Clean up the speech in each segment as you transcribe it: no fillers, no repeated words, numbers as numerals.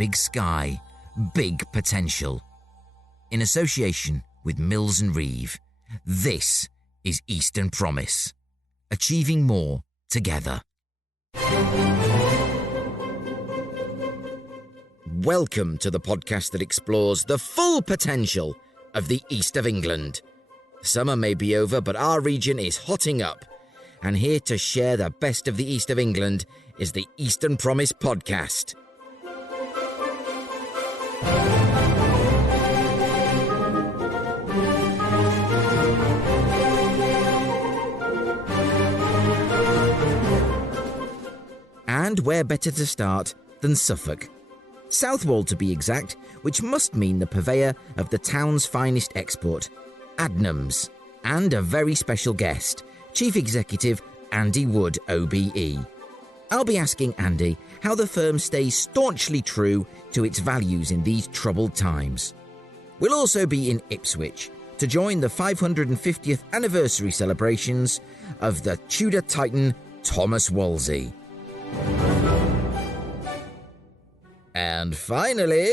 big sky, big potential. In association with Mills and Reeve, this is Eastern Promise. Achieving more together. Welcome to the podcast that explores the full potential of the East of England. Summer may be over, but our region is hotting up. And here to share the best of the East of England is the Eastern Promise podcast. And where better to start than Suffolk? Southwold to be exact, which must mean the purveyor of the town's finest export, Adnams, and a very special guest, Chief Executive Andy Wood OBE. I'll be asking Andy how the firm stays staunchly true to its values in these troubled times. We'll also be in Ipswich to join the 550th anniversary celebrations of the Tudor Titan Thomas Wolsey. And finally,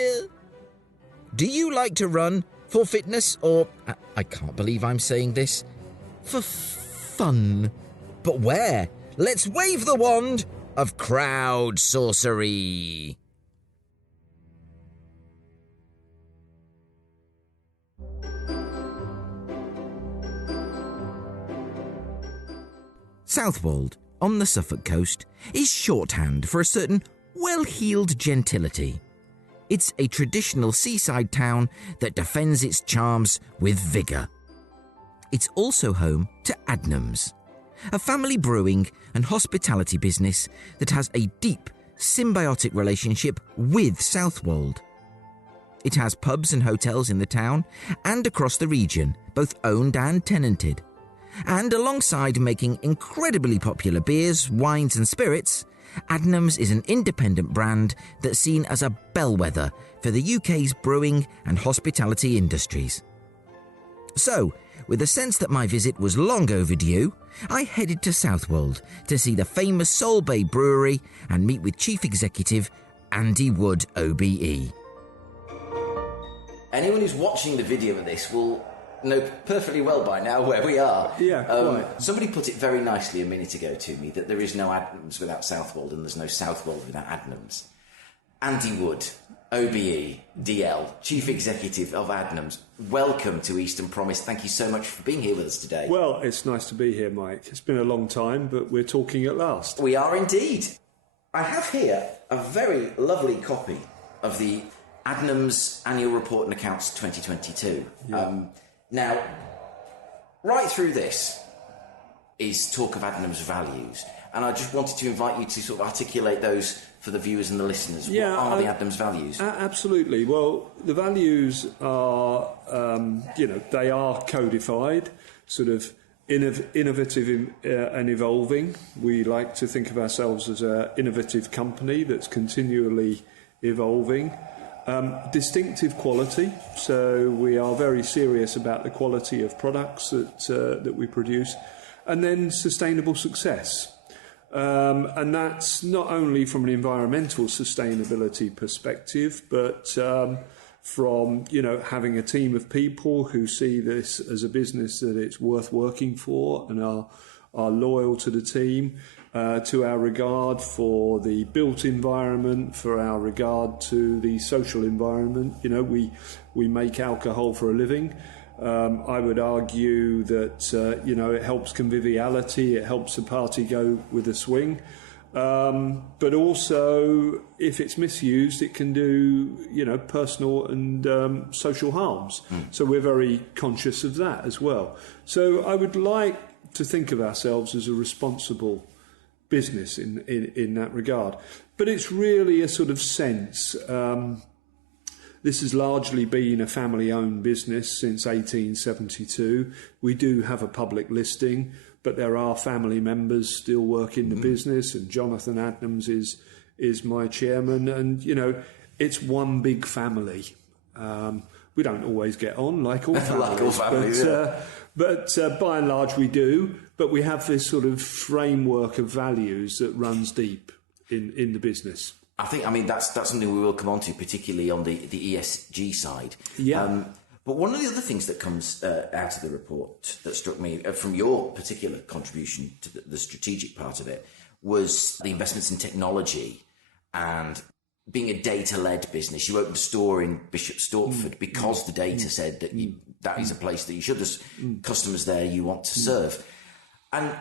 do you like to run for fitness or, I can't believe I'm saying this, for fun? But where? Let's wave the wand of crowd sorcery. Southwold, on the Suffolk coast, is shorthand for a certain well-heeled gentility. It's a traditional seaside town that defends its charms with vigour. It's also home to Adnams, a family brewing and hospitality business that has a deep, symbiotic relationship with Southwold. It has pubs and hotels in the town and across the region, both owned and tenanted. And alongside making incredibly popular beers, wines and spirits, Adnams is an independent brand that's seen as a bellwether for the UK's brewing and hospitality industries. So, with a sense that my visit was long overdue, I headed to Southwold to see the famous Soul Bay Brewery and meet with Chief Executive Andy Wood OBE. Anyone who's watching the video of this will know perfectly well by now where we are. Yeah, quite. Somebody put it very nicely a minute ago to me that there is no Adnams without Southwold and there's no Southwold without Adnams. Andy Wood, OBE DL, Chief Executive of Adnams, welcome to Eastern Promise. Thank you so much for being here with us today. Well, it's nice to be here, Mike. It's been a long time, but we're talking at last. We are indeed. I have here a very lovely copy of the Adnams Annual Report and Accounts 2022. Yeah. Now, right through this is talk of Adnams' values, and I just wanted to invite you to sort of articulate those for the viewers and the listeners. Yeah, what are the Adnams values? Absolutely. Well, the values are, they are codified, sort of innovative and evolving. We like to think of ourselves as an innovative company that's continually evolving. Distinctive quality, so we are very serious about the quality of products that we produce, and then sustainable success. And that's not only from an environmental sustainability perspective, but from having a team of people who see this as a business that it's worth working for and are loyal to the team. To our regard for the built environment, for our regard to the social environment. We make alcohol for a living. I would argue that, it helps conviviality, it helps a party go with a swing. But also, if it's misused, it can do, personal and social harms. So we're very conscious of that as well. So I would like to think of ourselves as a responsible business in that regard. But it's really a sort of sense. This has largely been a family-owned business since 1872. We do have a public listing, but there are family members still working the business, and Jonathan Adnams is my chairman, and it's one big family. We don't always get on like all families, like all families, but by and large we do. But we have this sort of framework of values that runs deep in the business. I mean, that's something we will come on to, particularly on the ESG side. Yeah. But one of the other things that comes out of the report that struck me from your particular contribution to the strategic part of it was the investments in technology and being a data-led business. You opened a store in Bishop Stortford because the data said that that is a place that you should, there's customers there you want to serve. And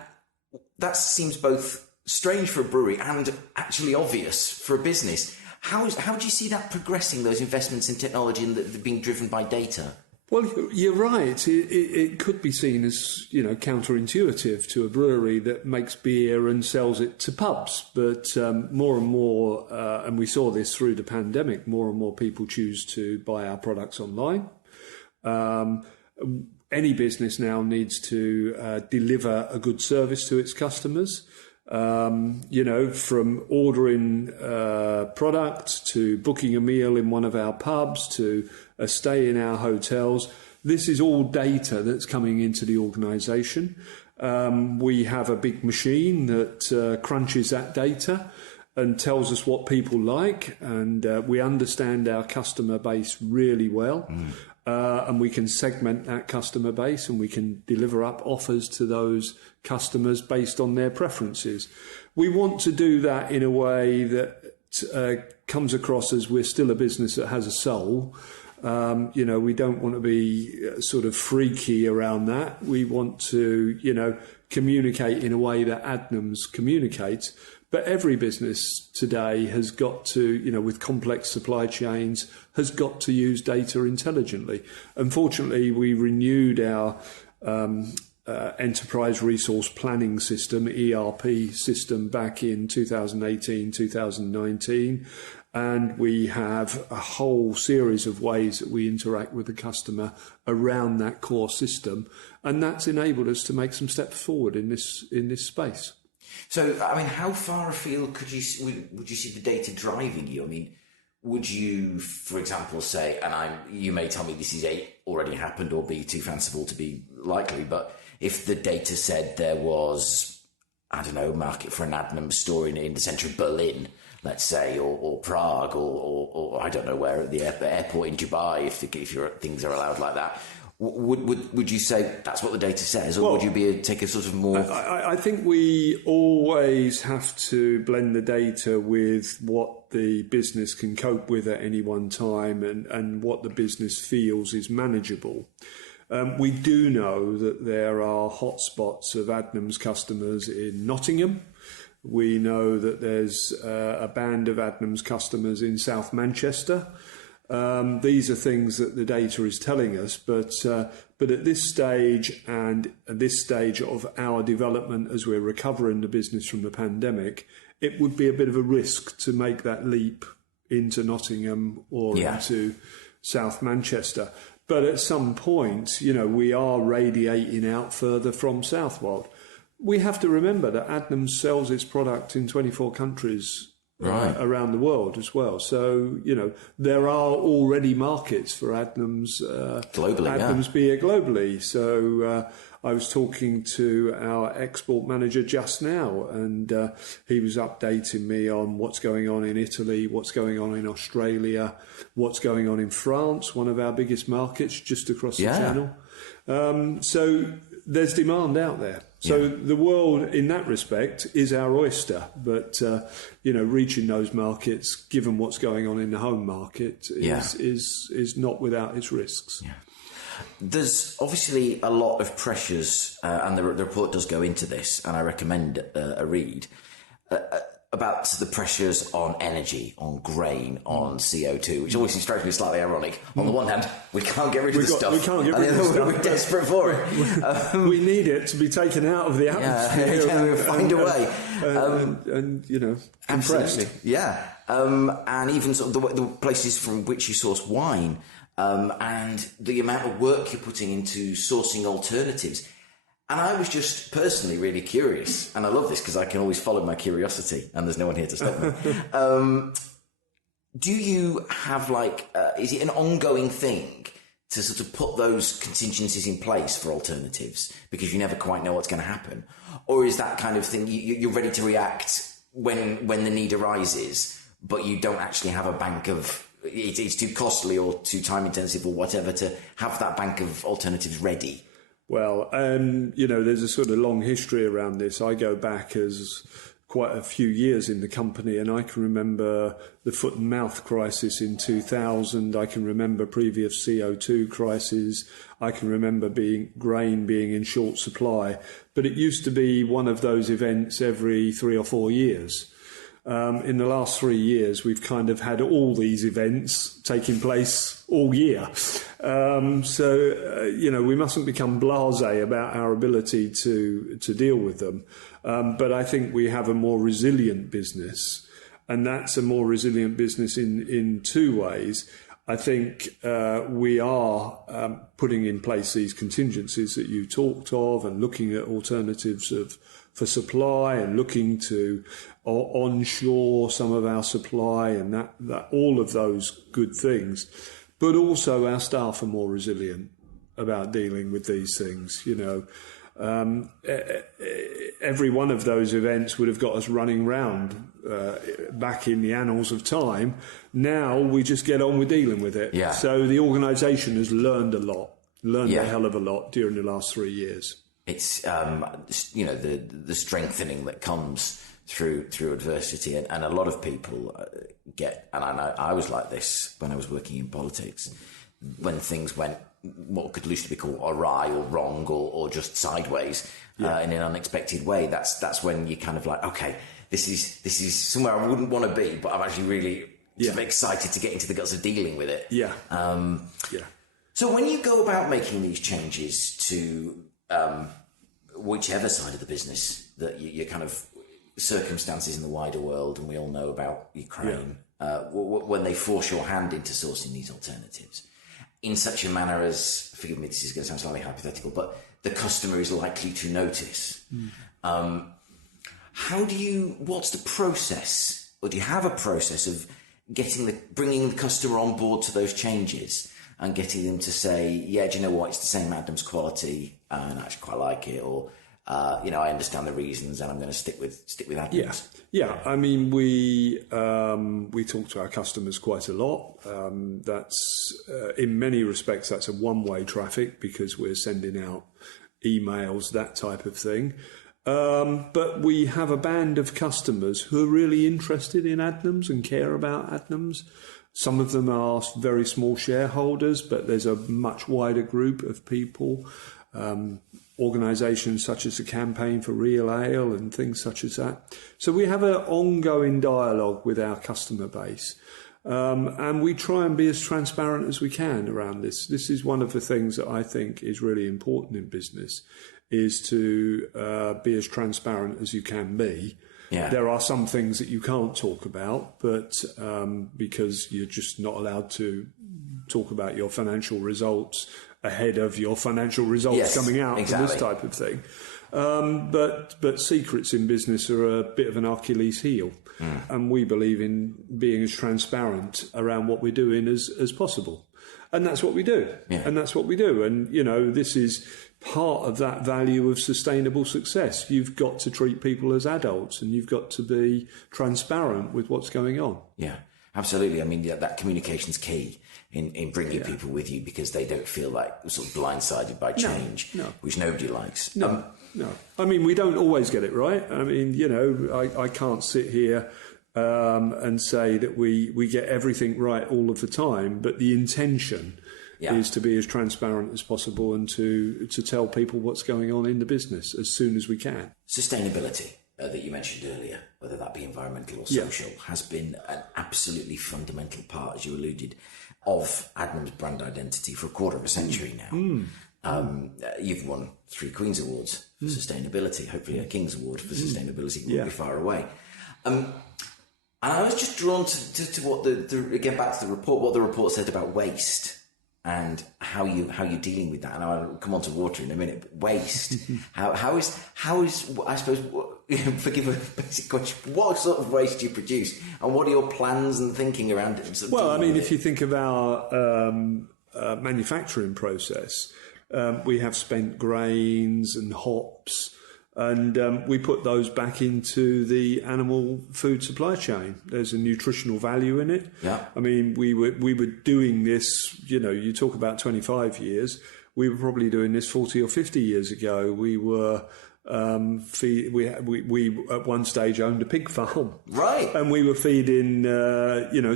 that seems both strange for a brewery and actually obvious for a business. How do you see that progressing, those investments in technology and that being driven by data? Well, you're right. It could be seen as, counterintuitive to a brewery that makes beer and sells it to pubs. But more and more, and we saw this through the pandemic, more and more people choose to buy our products online. Any business now needs to deliver a good service to its customers. From ordering product to booking a meal in one of our pubs to a stay in our hotels. This is all data that's coming into the organisation. We have a big machine that crunches that data and tells us what people like, and we understand our customer base really well. And we can segment that customer base and we can deliver up offers to those customers based on their preferences. We want to do that in a way that comes across as we're still a business that has a soul. We don't want to be sort of freaky around that. We want to, communicate in a way that Adnams communicates. But every business today has got to, with complex supply chains, has got to use data intelligently. Unfortunately, we renewed our enterprise resource planning system, ERP system, back in 2018, 2019. And we have a whole series of ways that we interact with the customer around that core system. And that's enabled us to make some steps forward in this space. So, I mean, how far afield would you see the data driving you? I mean, would you, for example, say, and you may tell me this is A, already happened, or B, too fanciful to be likely, but if the data said there was, I don't know, market for an Adnams store in the centre of Berlin, let's say, or Prague, or I don't know where, at the airport in Dubai, if your things are allowed like that, would you say that's what the data says, or would you take a sort of more... I think we always have to blend the data with what the business can cope with at any one time and what the business feels is manageable. We do know that there are hotspots of Adnams customers in Nottingham. We know that there's a band of Adnams customers in South Manchester. These are things that the data is telling us, but at this stage and at this stage of our development as we're recovering the business from the pandemic, it would be a bit of a risk to make that leap into Nottingham or into South Manchester. But at some point, we are radiating out further from Southwold. We have to remember that Adnams sells its product in 24 countries around the world as well. So, there are already markets for Adnams, globally, beer globally. So I was talking to our export manager just now, and he was updating me on what's going on in Italy, what's going on in Australia, what's going on in France, one of our biggest markets just across the channel. So there's demand out there. So the world, in that respect, is our oyster. But, reaching those markets, given what's going on in the home market, is not without its risks. Yeah. There's obviously a lot of pressures, and the report does go into this, and I recommend a read, about the pressures on energy, on grain, on CO2, which always strikes me slightly ironic. On the one hand, we can't get rid of the stuff. We can't get rid of the stuff. We're desperate for it. We need it to be taken out of the atmosphere. We'll find a way. And compressed. Absolutely. Yeah. And even sort of the places from which you source wine, and the amount of work you're putting into sourcing alternatives. And I was just personally really curious, and I love this because I can always follow my curiosity, and there's no one here to stop me. Do you have is it an ongoing thing to sort of put those contingencies in place for alternatives because you never quite know what's going to happen? Or is that kind of thing you're ready to react when the need arises, but you don't actually have a bank of, it's too costly or too time intensive or whatever to have that bank of alternatives ready. Well, there's a sort of long history around this. I go back as quite a few years in the company, and I can remember the foot and mouth crisis in 2000. I can remember previous CO2 crises. I can remember grain being in short supply. But it used to be one of those events every 3 or 4 years. In the last 3 years, we've kind of had all these events taking place all year. We mustn't become blasé about our ability to deal with them. But I think we have a more resilient business, and that's a more resilient business in two ways. I think we are putting in place these contingencies that you talked of, and looking at alternatives for supply, and looking to onshore some of our supply, and that all of those good things. But also our staff are more resilient about dealing with these things. Every one of those events would have got us running round back in the annals of time. Now we just get on with dealing with it. Yeah. So the organisation has learned a hell of a lot during the last 3 years. It's the strengthening that comes through adversity, and a lot of people get, and I was like this when I was working in politics, when things went what could loosely be called awry or wrong or just sideways in an unexpected way. That's when you kind of like, okay, this is somewhere I wouldn't want to be, but I'm actually really excited to get into the guts of dealing with it. So when you go about making these changes to whichever side of the business that you're kind of circumstances in the wider world, and we all know about Ukraine, when they force your hand into sourcing these alternatives in such a manner as, forgive me, this is going to sound slightly hypothetical, but the customer is likely to notice. What's the process, or do you have a process of bringing the customer on board to those changes and getting them to say, yeah, do you know what, it's the same Adnams quality and I actually quite like it, or I understand the reasons and I'm going to stick with Adnams. Yeah. I mean, we talk to our customers quite a lot. That's in many respects that's a one-way traffic because we're sending out emails, that type of thing. But we have a band of customers who are really interested in Adnams and care about Adnams. Some of them are very small shareholders, but there's a much wider group of people. Organisations such as the Campaign for Real Ale and things such as that. So we have an ongoing dialogue with our customer base. And we try and be as transparent as we can around this. This is one of the things that I think is really important in business, is to be as transparent as you can be. Yeah. There are some things that you can't talk about, but because you're just not allowed to talk about your financial results ahead of your financial results coming out, and this type of thing. But secrets in business are a bit of an Achilles heel. And we believe in being as transparent around what we're doing as possible. And that's what we do. Yeah. And that's what we do. And, this is part of that value of sustainable success. You've got to treat people as adults and you've got to be transparent with what's going on. Yeah, absolutely. I mean, that communication's key in bringing people with you, because they don't feel like sort of blindsided by change, which nobody likes. No. I mean, we don't always get it right. I mean, I can't sit here and say that we get everything right all of the time, but the intention is to be as transparent as possible and to tell people what's going on in the business as soon as we can. Sustainability that you mentioned earlier, whether that be environmental or social, has been an absolutely fundamental part, as you alluded, of Adnams' brand identity for a quarter of a century now. You've won 3 Queen's Awards for sustainability, hopefully a King's Award for sustainability won't be far away. And I was just drawn to what again back to the report, what the report said about waste and how you're dealing with that. And I'll come on to water in a minute. But waste, how is I suppose, forgive a basic question, what sort of waste do you produce, and what are your plans and thinking around it? Well, I mean, if you think of our manufacturing process, we have spent grains and hops And we put those back into the animal food supply chain. There's a nutritional value in it. Yeah. I mean, we were doing this, you talk about 25 years, we were probably doing this 40 or 50 years ago. We were, we at one stage owned a pig farm. Right. And we were feeding,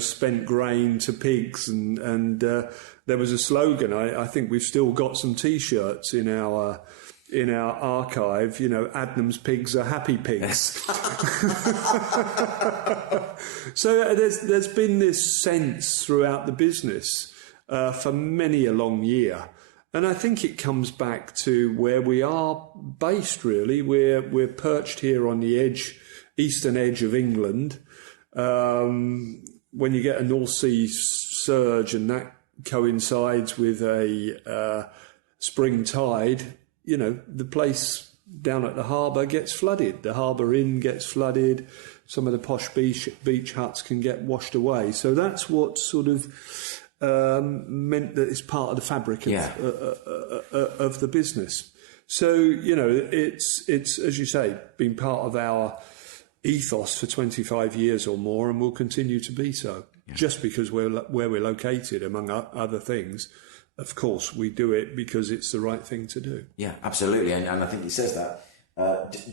spent grain to pigs. And there was a slogan. I think we've still got some T-shirts in our archive, Adnams pigs are happy pigs. So there's been this sense throughout the business for many a long year. And I think it comes back to where we are based, really. We're perched here on the eastern edge of England. When you get a North Sea surge and that coincides with a spring tide, the place down at the harbour gets flooded. The harbour inn gets flooded. Some of the posh beach huts can get washed away. So that's what sort of meant that it's part of the fabric of the business. So, it's as you say, been part of our ethos for 25 years or more, and will continue to be so. Yeah. Just because where we're located, among other things. Of course, we do it because it's the right thing to do. Yeah, absolutely. And I think it says that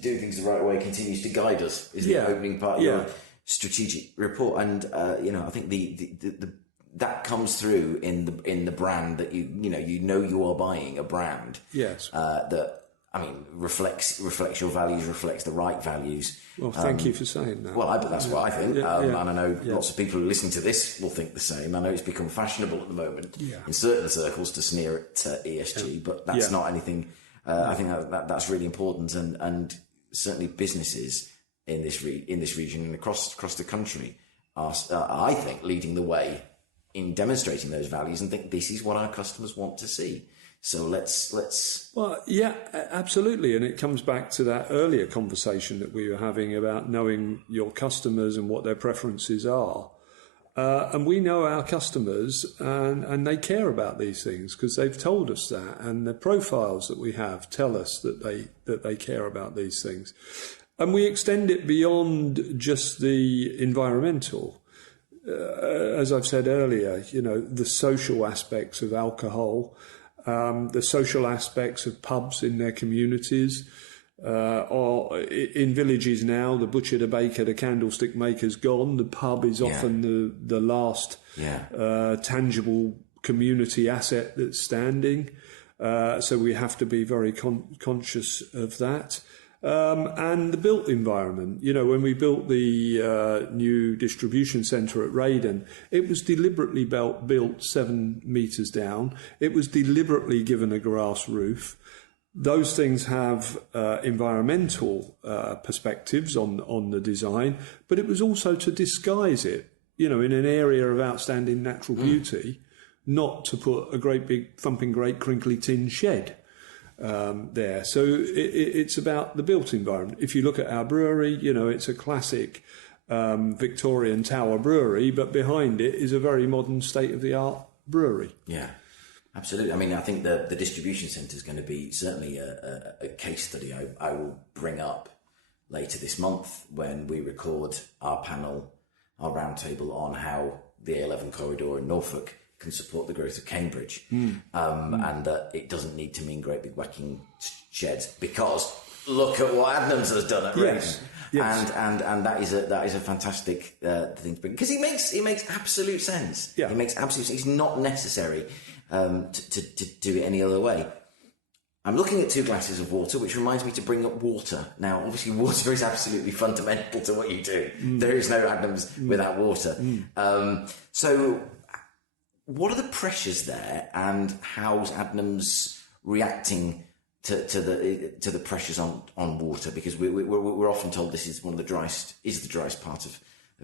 doing things the right way continues to guide us, is the opening part of your strategic report. And, I think the that comes through in the brand that you are buying a brand. Yes. That, reflects your values, reflects the right values. Well, thank you for saying that. Well, that's what I think. And I know lots of people who listen to this will think the same. I know it's become fashionable at the moment in certain circles to sneer at ESG, but that's not anything. I think that's really important, and certainly businesses in this region and across the country are, I think, leading the way in demonstrating those values, and think this is what our customers want to see. So let's. Well, yeah, absolutely. And it comes back to that earlier conversation that we were having about knowing your customers and what their preferences are. And we know our customers, and they care about these things because they've told us that. And the profiles that we have tell us that they care about these things. And we extend it beyond just the environmental. As I've said earlier, the social aspects of alcohol, the social aspects of pubs in their communities, or in villages now, the butcher, the baker, the candlestick maker's gone. The pub is often the last tangible community asset that's standing. So we have to be very conscious of that. And the built environment. When we built the new distribution centre at Raiden, it was deliberately built 7 metres down. It was deliberately given a grass roof. Those things have environmental perspectives on the design, but it was also to disguise it, in an area of outstanding natural beauty, not to put a great big thumping great crinkly tin shed there. So it's about the built environment. If you look at our brewery, it's a classic Victorian tower brewery, but behind it is a very modern state-of-the-art brewery. Yeah, absolutely. I think the distribution centre is going to be certainly a case study I will bring up later this month when we record our roundtable on how the A11 corridor in Norfolk can support the growth of Cambridge, and that it doesn't need to mean great big whacking sheds, because look at what Adnams has done at Raiden. Yes. And that is a fantastic thing to bring, because it makes absolute sense. Yeah. It makes absolute sense. It's not necessary to do it any other way. I'm looking at 2 glasses of water, which reminds me to bring up water. Now, obviously, water is absolutely fundamental to what you do. There is no Adnams without water. So what are the pressures there, and how's Adnams reacting to the pressures on water? Because we're often told this is the driest part of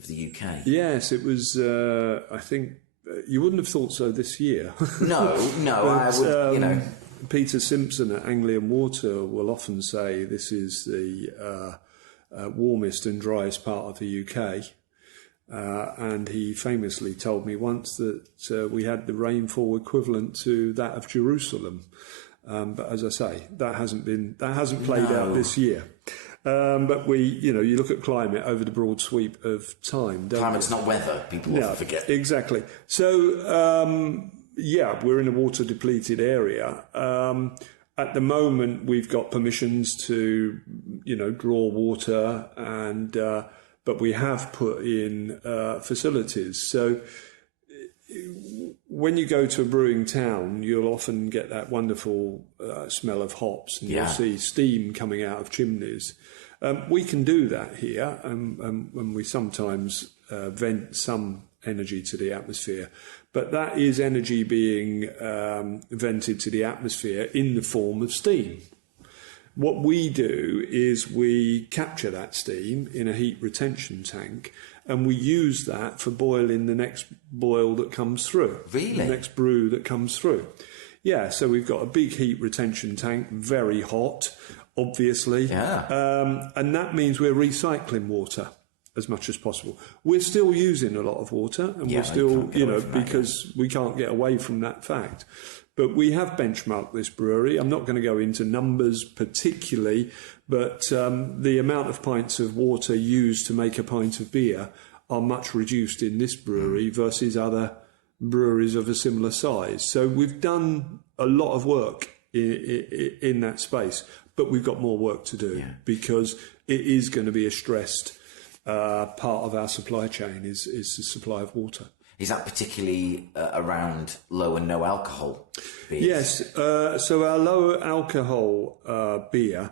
the UK. Yes, it was. I think you wouldn't have thought so this year. No, but, I would. Peter Simpson at Anglia Water will often say this is the warmest and driest part of the UK. And he famously told me once that we had the rainfall equivalent to that of Jerusalem. But as I say, that hasn't played out this year. But you look at climate over the broad sweep of time. Climate's not weather, people often forget. Exactly. So, we're in a water depleted area. At the moment, we've got permissions to, draw water, but we have put in facilities. So when you go to a brewing town, you'll often get that wonderful smell of hops, and you'll see steam coming out of chimneys. We can do that here, and we sometimes vent some energy to the atmosphere, but that is energy being vented to the atmosphere in the form of steam. What we do is we capture that steam in a heat retention tank, and we use that for boiling the next boil that comes through. Really? The next brew that comes through. Yeah, so we've got a big heat retention tank, very hot, obviously. Yeah. And that means we're recycling water as much as possible. We're still using a lot of water, and we're still, because we can't get away from that fact. But we have benchmarked this brewery. I'm not going to go into numbers particularly, but the amount of pints of water used to make a pint of beer are much reduced in this brewery versus other breweries of a similar size. So we've done a lot of work in that space, but we've got more work to do because it is going to be a stressed part of our supply chain is the supply of water. Is that particularly around low and no alcohol beers? Yes. So our low alcohol beer,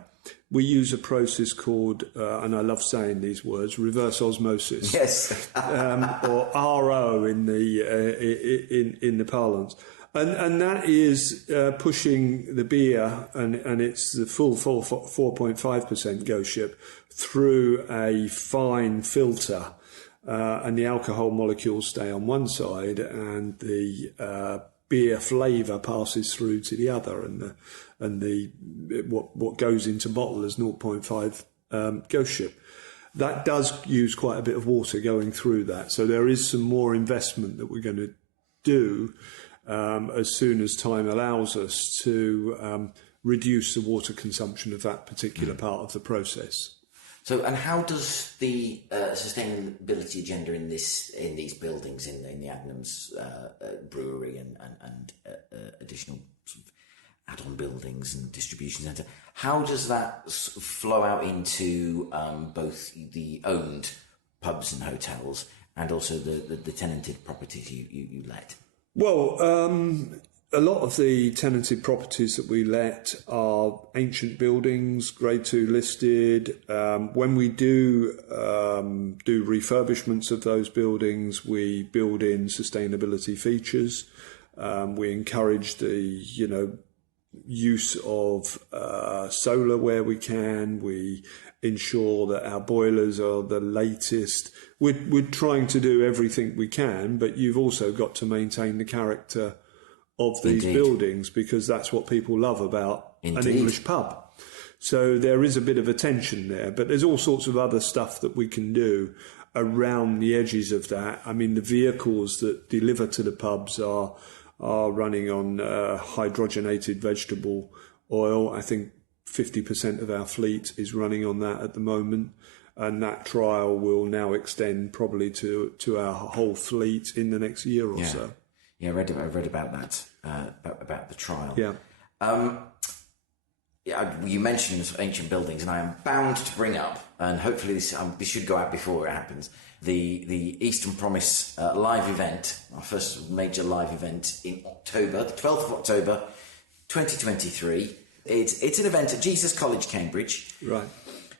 we use a process called, and I love saying these words, reverse osmosis. Yes. Or RO in the parlance. And that is pushing the beer, and it's the full 4.5% ghost ship through a fine filter. And the alcohol molecules stay on one side, and the beer flavour passes through to the other, and what goes into bottle is 0.5 ghost ship. That does use quite a bit of water going through that, so there is some more investment that we're going to do as soon as time allows us to reduce the water consumption of that particular part of the process. So, and how does the sustainability agenda in these buildings, in the Adnams brewery and additional sort of add-on buildings and distribution centre, how does that flow out into both the owned pubs and hotels and also the tenanted properties you let? Well, a lot of the tenanted properties that we let are ancient buildings, Grade 2 listed. When we do refurbishments of those buildings, we build in sustainability features. We encourage the use of solar where we can. We ensure that our boilers are the latest. We're trying to do everything we can, but you've also got to maintain the character of these buildings, because that's what people love about an English pub. So there is a bit of a tension there, but there's all sorts of other stuff that we can do around the edges of that. I mean, the vehicles that deliver to the pubs are running on hydrogenated vegetable oil. I think 50% of our fleet is running on that at the moment, and that trial will now extend probably to our whole fleet in the next year or so. Yeah, I read about that, about the trial. Yeah. You mentioned ancient buildings, and I am bound to bring up, and hopefully this should go out before it happens, the Eastern Promise live event, our first major live event in October, the 12th of October, 2023. It's an event at Jesus College, Cambridge. Right.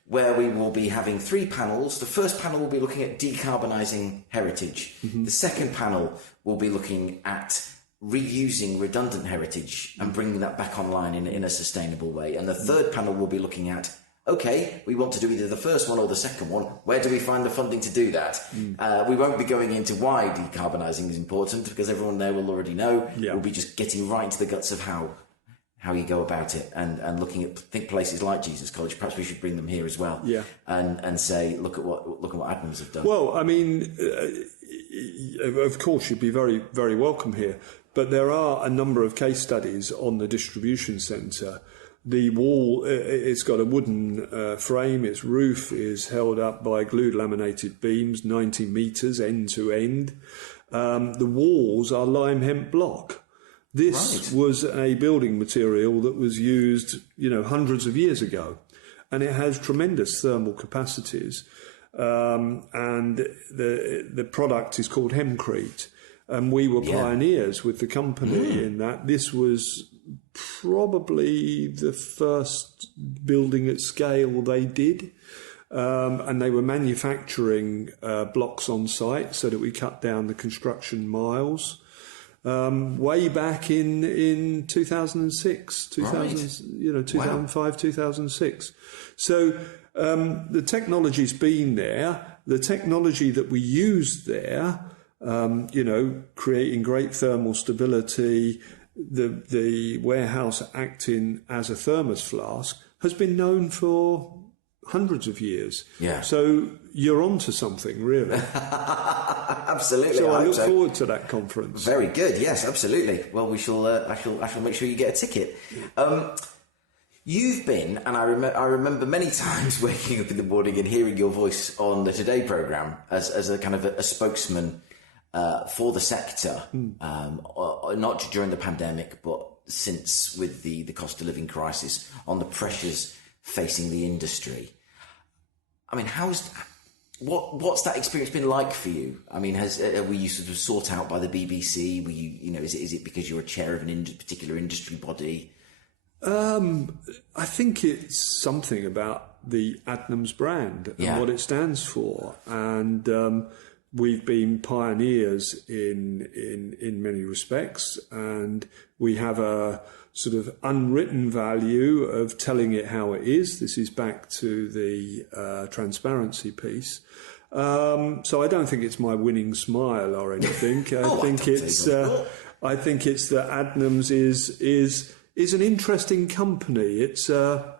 Where we will be having 3 panels. The first panel will be looking at decarbonising heritage. Mm-hmm. The second panel will be looking at reusing redundant heritage and bringing that back online in a sustainable way. And the third panel will be looking at, okay, we want to do either the first one or the second one. Where do we find the funding to do that? We won't be going into why decarbonising is important, because everyone there will already know. Yeah. We'll be just getting right into the guts of how you go about it, and looking at places like Jesus College. Perhaps we should bring them here as well. Yeah. And say, look at what Adnams have done. Well, I mean, of course, you'd be very, very welcome here. But there are a number of case studies on the distribution centre. The wall, it's got a wooden frame. Its roof is held up by glued laminated beams, 90 metres end to end. The walls are lime hemp block. This was a building material that was used, hundreds of years ago, and it has tremendous thermal capacities. And the product is called hempcrete, and we were pioneers with the company in that. This was probably the first building at scale they did, and they were manufacturing blocks on site so that we cut down the construction miles. Way back in 2006, 2005, 2006. So the technology's been there. The technology that we used there, creating great thermal stability, the warehouse acting as a thermos flask, has been known for hundreds of years. Yeah. So you're onto something, really. Absolutely. So I look forward to that conference. Very good. Yes, absolutely. Well, we shall. I shall make sure you get a ticket. You've been, and I remember many times waking up in the morning and hearing your voice on the Today programme as a kind of a spokesman for the sector, not during the pandemic, but since with the cost of living crisis, on the pressures facing the industry. I mean, what's that experience been like for you? I mean, were you sort of sought out by the BBC? Were you, is it because you're a chair of a particular industry body? I think it's something about the Adnams brand and what it stands for, and we've been pioneers in many respects, and we have a sort of unwritten value of telling it how it is. This is back to the transparency piece. So I don't think it's my winning smile or anything. I think it's that Adnams is an interesting company. It's a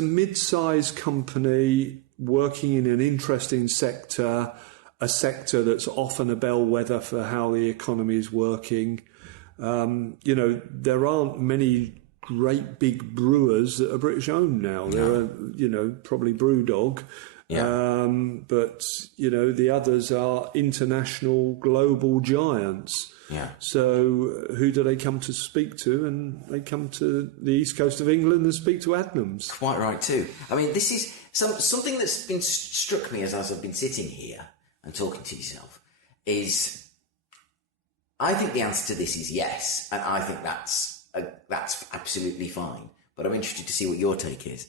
mid-sized company working in an interesting sector, a sector that's often a bellwether for how the economy is working. There aren't many great big brewers that are British owned now. There are, probably Brewdog. Yeah. But, the others are international global giants. Yeah. So who do they come to speak to? And they come to the east coast of England and speak to Adnams. Quite right too. I mean, this is something that's been struck me as I've been sitting here and talking to yourself is I think the answer to this is yes. And I think that's absolutely fine. But I'm interested to see what your take is.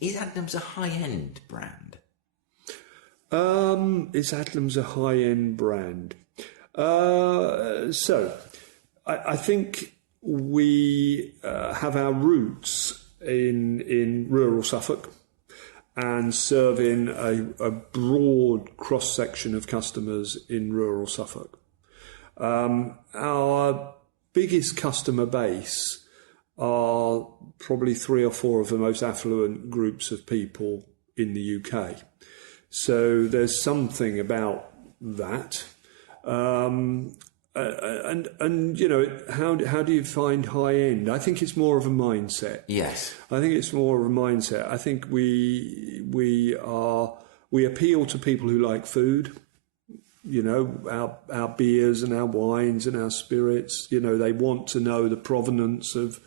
Is Adnams a high-end brand? Is Adnams a high-end brand? So I think we have our roots in rural Suffolk and serving a broad cross-section of customers in rural Suffolk. Our biggest customer base are probably 3 or 4 of the most affluent groups of people in the UK. So there's something about that. And how do you find high end? I think it's more of a mindset. Yes. I think it's more of a mindset. I think we appeal to people who like food. Our beers and our wines and our spirits. They want to know the provenance of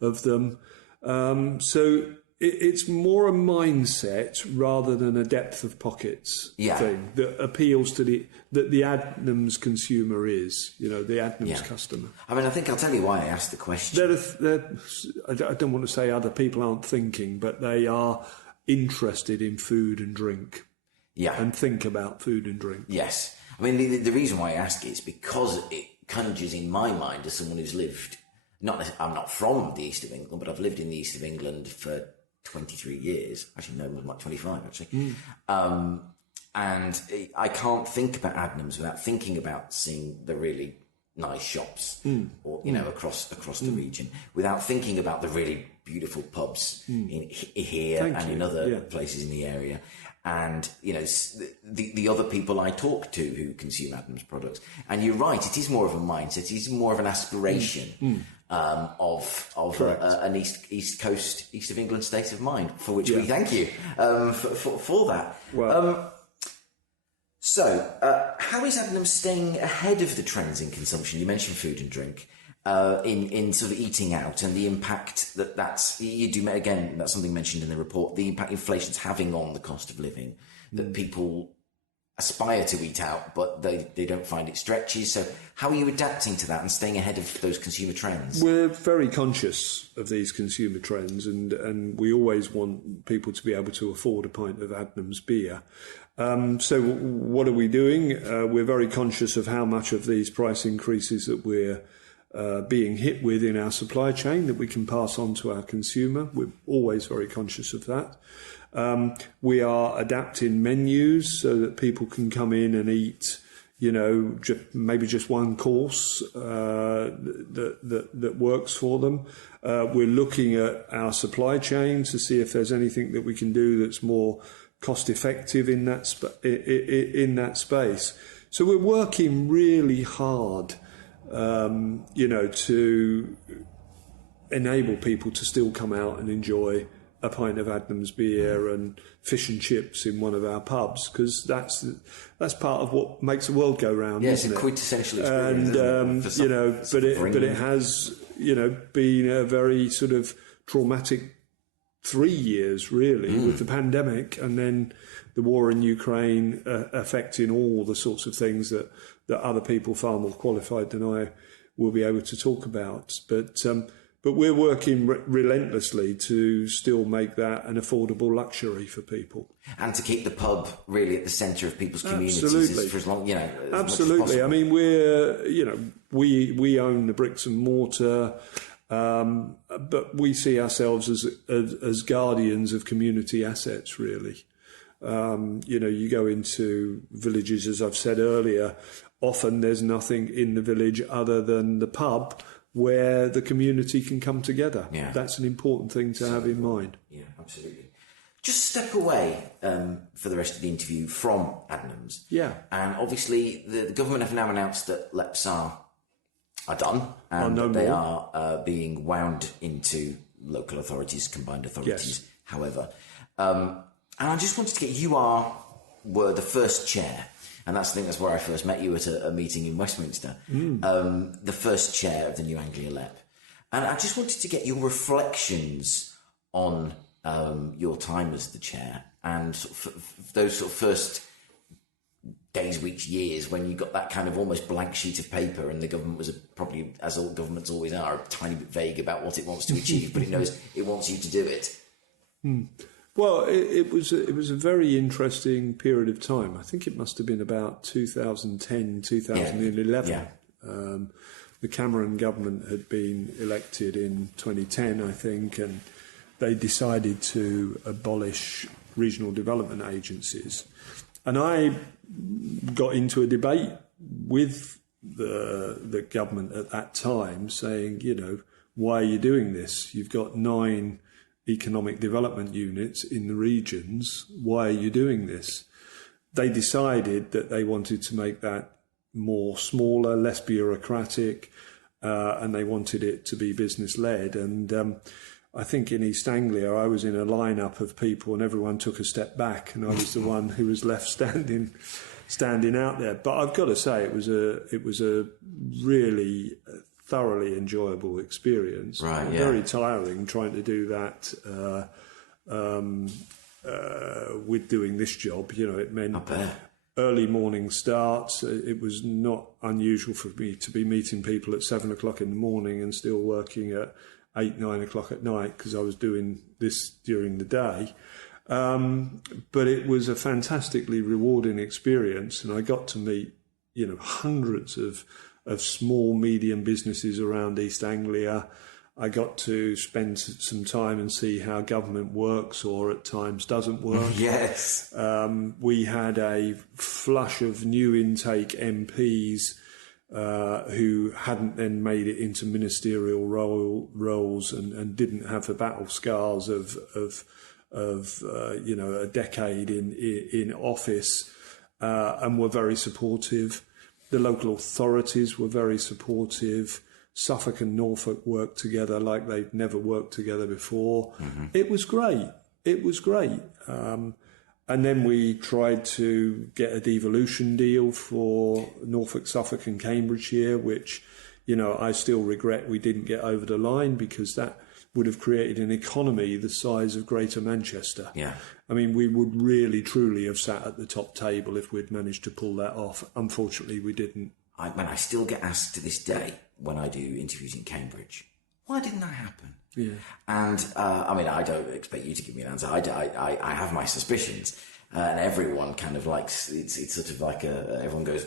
them. So it's more a mindset rather than a depth of pockets thing that appeals to the Adnams consumer is, the Adnams customer. I mean, I think I'll tell you why I asked the question. I don't want to say other people aren't thinking, but they are interested in food and drink. Yeah. And think about food and drink. Yes. I mean, the reason why I ask is because it conjures in my mind as someone who's lived, I'm not from the east of England, but I've lived in the east of England for 23 years. Actually, no, more like 25, actually. And I can't think about Adnams without thinking about seeing the really nice shops or, across the region, without thinking about the really beautiful pubs here and in other places in the area. and the other people I talk to who consume Adnams products. And you're right, it is more of a mindset. It is more of an aspiration of an East Coast, East of England state of mind, for which we thank you for that. Well. So, how is Adnams staying ahead of the trends in consumption? You mentioned food and drink, in sort of eating out and the impact that's something mentioned in the report, the impact inflation's having on the cost of living, that people aspire to eat out, but they don't find it stretches. So how are you adapting to that and staying ahead of those consumer trends? We're very conscious of these consumer trends, and we always want people to be able to afford a pint of Adnams beer. So what are we doing? We're very conscious of how much of these price increases that we're being hit with in our supply chain that we can pass on to our consumer. We're always very conscious of that. We are adapting menus so that people can come in and eat, maybe just one course that works for them. We're looking at our supply chain to see if there's anything that we can do that's more cost effective in that space. So we're working really hard, to enable people to still come out and enjoy a pint of Adnams beer and fish and chips in one of our pubs, because that's part of what makes the world go round. Yes, isn't a it? quintessential experience. And but it has been a very sort of traumatic 3 years really with the pandemic, and then the war in Ukraine affecting all the sorts of things that other people far more qualified than I will be able to talk about. But we're working relentlessly to still make that an affordable luxury for people, and to keep the pub really at the centre of people's communities. Absolutely. For as long, as Absolutely. much as possible. I mean, we own the bricks and mortar. But we see ourselves as guardians of community assets, really. You go into villages, as I've said earlier, often there's nothing in the village other than the pub where the community can come together. Yeah. That's an important thing to have in mind. Yeah, absolutely. Just step away for the rest of the interview from Adnams. Yeah. And obviously the government have now announced that LEPs are done, and no they more. are being wound into local authorities, combined authorities, Yes. however. And I just wanted to get, were the first chair, and that's where I first met you at a meeting in Westminster, the first chair of the new Anglia LEP. And I just wanted to get your reflections on your time as the chair, and those sort of first days, weeks, years when you got that kind of almost blank sheet of paper, and the government was probably, as all governments always are, a tiny bit vague about what it wants to achieve, but it knows it wants you to do it. Well, it was a very interesting period of time. I think it must have been about 2010, 2011. Yeah. The Cameron government had been elected in 2010, I think, and they decided to abolish regional development agencies. And I got into a debate with the government at that time, saying, why are you doing this? You've got 9 economic development units in the regions. Why are you doing this? They decided that they wanted to make that more smaller, less bureaucratic, and they wanted it to be business-led. And I think in East Anglia, I was in a lineup of people, and everyone took a step back, and I was the one who was left standing out there. But I've got to say, it was a really thoroughly enjoyable experience. Right, yeah. Very tiring trying to do that with doing this job. It meant early morning starts. It was not unusual for me to be meeting people at 7 o'clock in the morning and still working at 8, 9 o'clock at night, because I was doing this during the day. But it was a fantastically rewarding experience, and I got to meet, hundreds of small, medium businesses around East Anglia. I got to spend some time and see how government works, or at times doesn't work. Yes. We had a flush of new intake MPs who hadn't then made it into ministerial roles and didn't have the battle scars of a decade in office, and were very supportive. The local authorities were very supportive. Suffolk and Norfolk worked together like they'd never worked together before. Mm-hmm. It was great. And then we tried to get a devolution deal for Norfolk, Suffolk and Cambridgeshire, which, I still regret we didn't get over the line, because that would have created an economy the size of Greater Manchester. Yeah. I mean, we would really, truly have sat at the top table if we'd managed to pull that off. Unfortunately, we didn't. I still get asked to this day when I do interviews in Cambridge, why didn't that happen? Yeah. And, I don't expect you to give me an answer. I have my suspicions. And everyone kind of likes, it's sort of like everyone goes,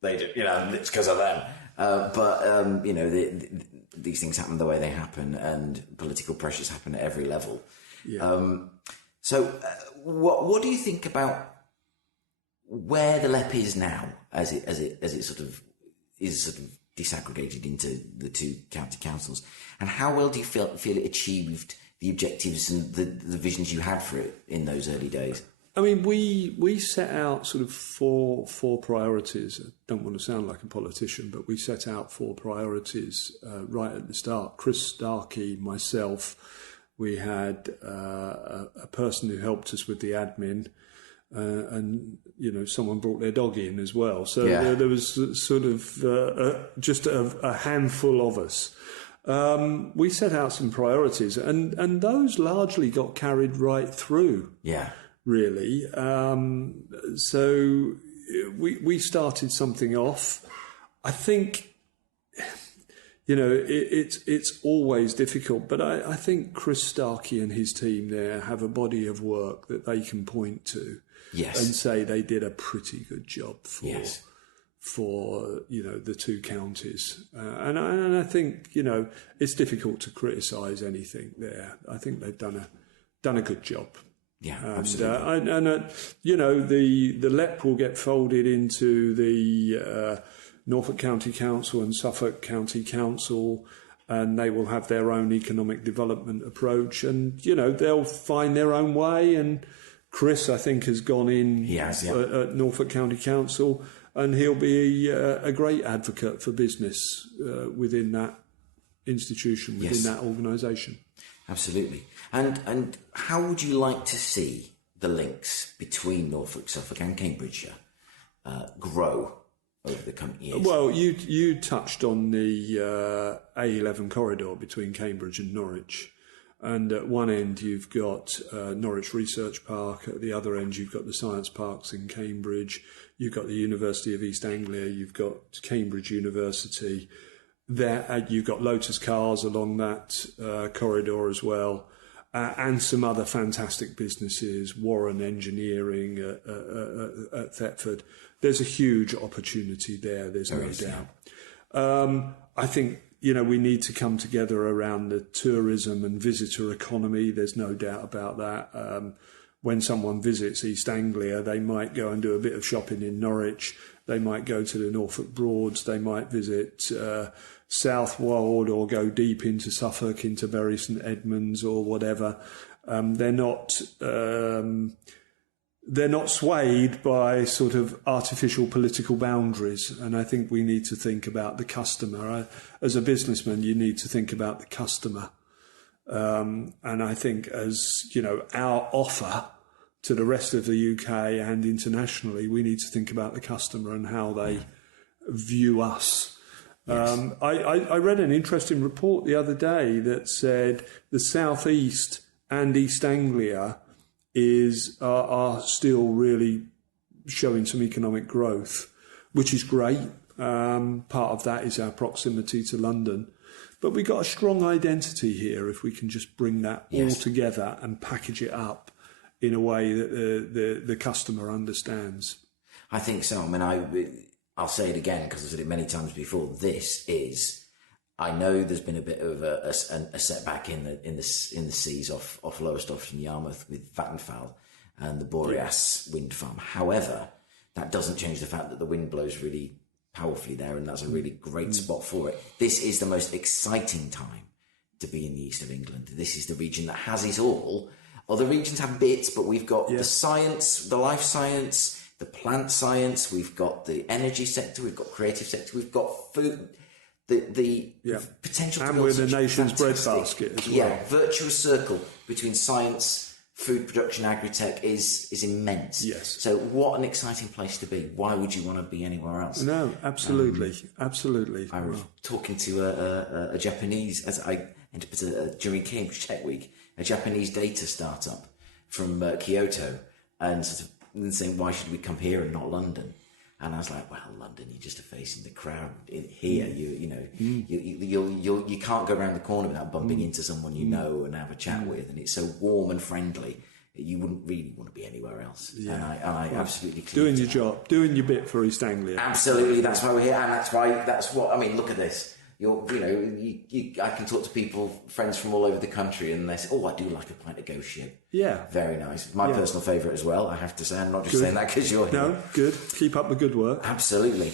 they do, it's because of them. These things happen the way they happen, and political pressures happen at every level. Yeah. What do you think about where the LEP is now, as it sort of is sort of disaggregated into the two county councils, and how well do you feel it achieved the objectives and the visions you had for it in those early days? I mean, we set out sort of four priorities. I don't want to sound like a politician, but we set out four priorities right at the start. Chris Starkey, myself, we had a person who helped us with the admin, and someone brought their dog in as well. So there was sort of just a handful of us. We set out some priorities, and those largely got carried right through. Yeah. Really. So we started something off. I think, it's always difficult, but I think Chris Starkey and his team there have a body of work that they can point to. Yes. And say they did a pretty good job for the two counties. And I think, it's difficult to criticise anything there. I think they've done a good job. Yeah, absolutely. The LEP will get folded into the Norfolk County Council and Suffolk County Council, and they will have their own economic development approach, and they'll find their own way. And Chris, I think, has gone in at Norfolk County Council, and he'll be a great advocate for business within that institution, within that organisation. Absolutely. And how would you like to see the links between Norfolk, Suffolk and Cambridgeshire grow over the coming years? Well, you touched on the A11 corridor between Cambridge and Norwich. And at one end you've got Norwich Research Park, at the other end you've got the science parks in Cambridge, you've got the University of East Anglia, you've got Cambridge University. There, you've got Lotus Cars along that corridor as well, and some other fantastic businesses, Warren Engineering at Thetford. There's a huge opportunity there, there's no doubt. I think, we need to come together around the tourism and visitor economy. There's no doubt about that. When someone visits East Anglia, they might go and do a bit of shopping in Norwich. They might go to the Norfolk Broads. They might visit Southwold, or go deep into Suffolk, into Bury St Edmunds or whatever. They're not swayed by sort of artificial political boundaries. And I think we need to think about the customer. As a businessman, you need to think about the customer. And I think as, our offer to the rest of the UK and internationally, we need to think about the customer and how they view us. Yes. I read an interesting report the other day that said the South East and East Anglia are still really showing some economic growth, which is great. Part of that is our proximity to London. But we've got a strong identity here if we can just bring that all together and package it up in a way that the customer understands. I think so. I mean, I'll say it again because I've said it many times before. I know there's been a bit of a setback in the seas off Lowestoft and Yarmouth with Vattenfall and the Boreas wind farm. However, that doesn't change the fact that the wind blows really powerfully there, and that's a really great spot for it. This is the most exciting time to be in the east of England. This is the region that has it all Other regions have bits, but we've got the science, the life science, the plant science, we've got the energy sector, we've got creative sector, we've got food, the potential. And we're the nation's breadbasket as well. Yeah, virtuous circle between science, food production, agri-tech is immense. Yes. So what an exciting place to be. Why would you want to be anywhere else? No, absolutely, absolutely. I was talking to a Japanese, as I ended up during Cambridge Tech Week, a Japanese data startup from Kyoto, and sort of saying, why should we come here and not London? And I was like, well, London, you're just a face in the crowd. Here, you can't go around the corner without bumping into someone you know and have a chat with, and it's so warm and friendly that you wouldn't really want to be anywhere else. Yeah. And I absolutely doing your job, doing your bit for East Anglia. Absolutely, that's why we're here, and that's what I mean. Look at this. I can talk to people, friends from all over the country, and they say, "Oh, I do like a pint of ghost ship." Yeah, very nice. My personal favourite as well. I have to say, I'm not just saying that because you're here. No, good. Keep up the good work. Absolutely.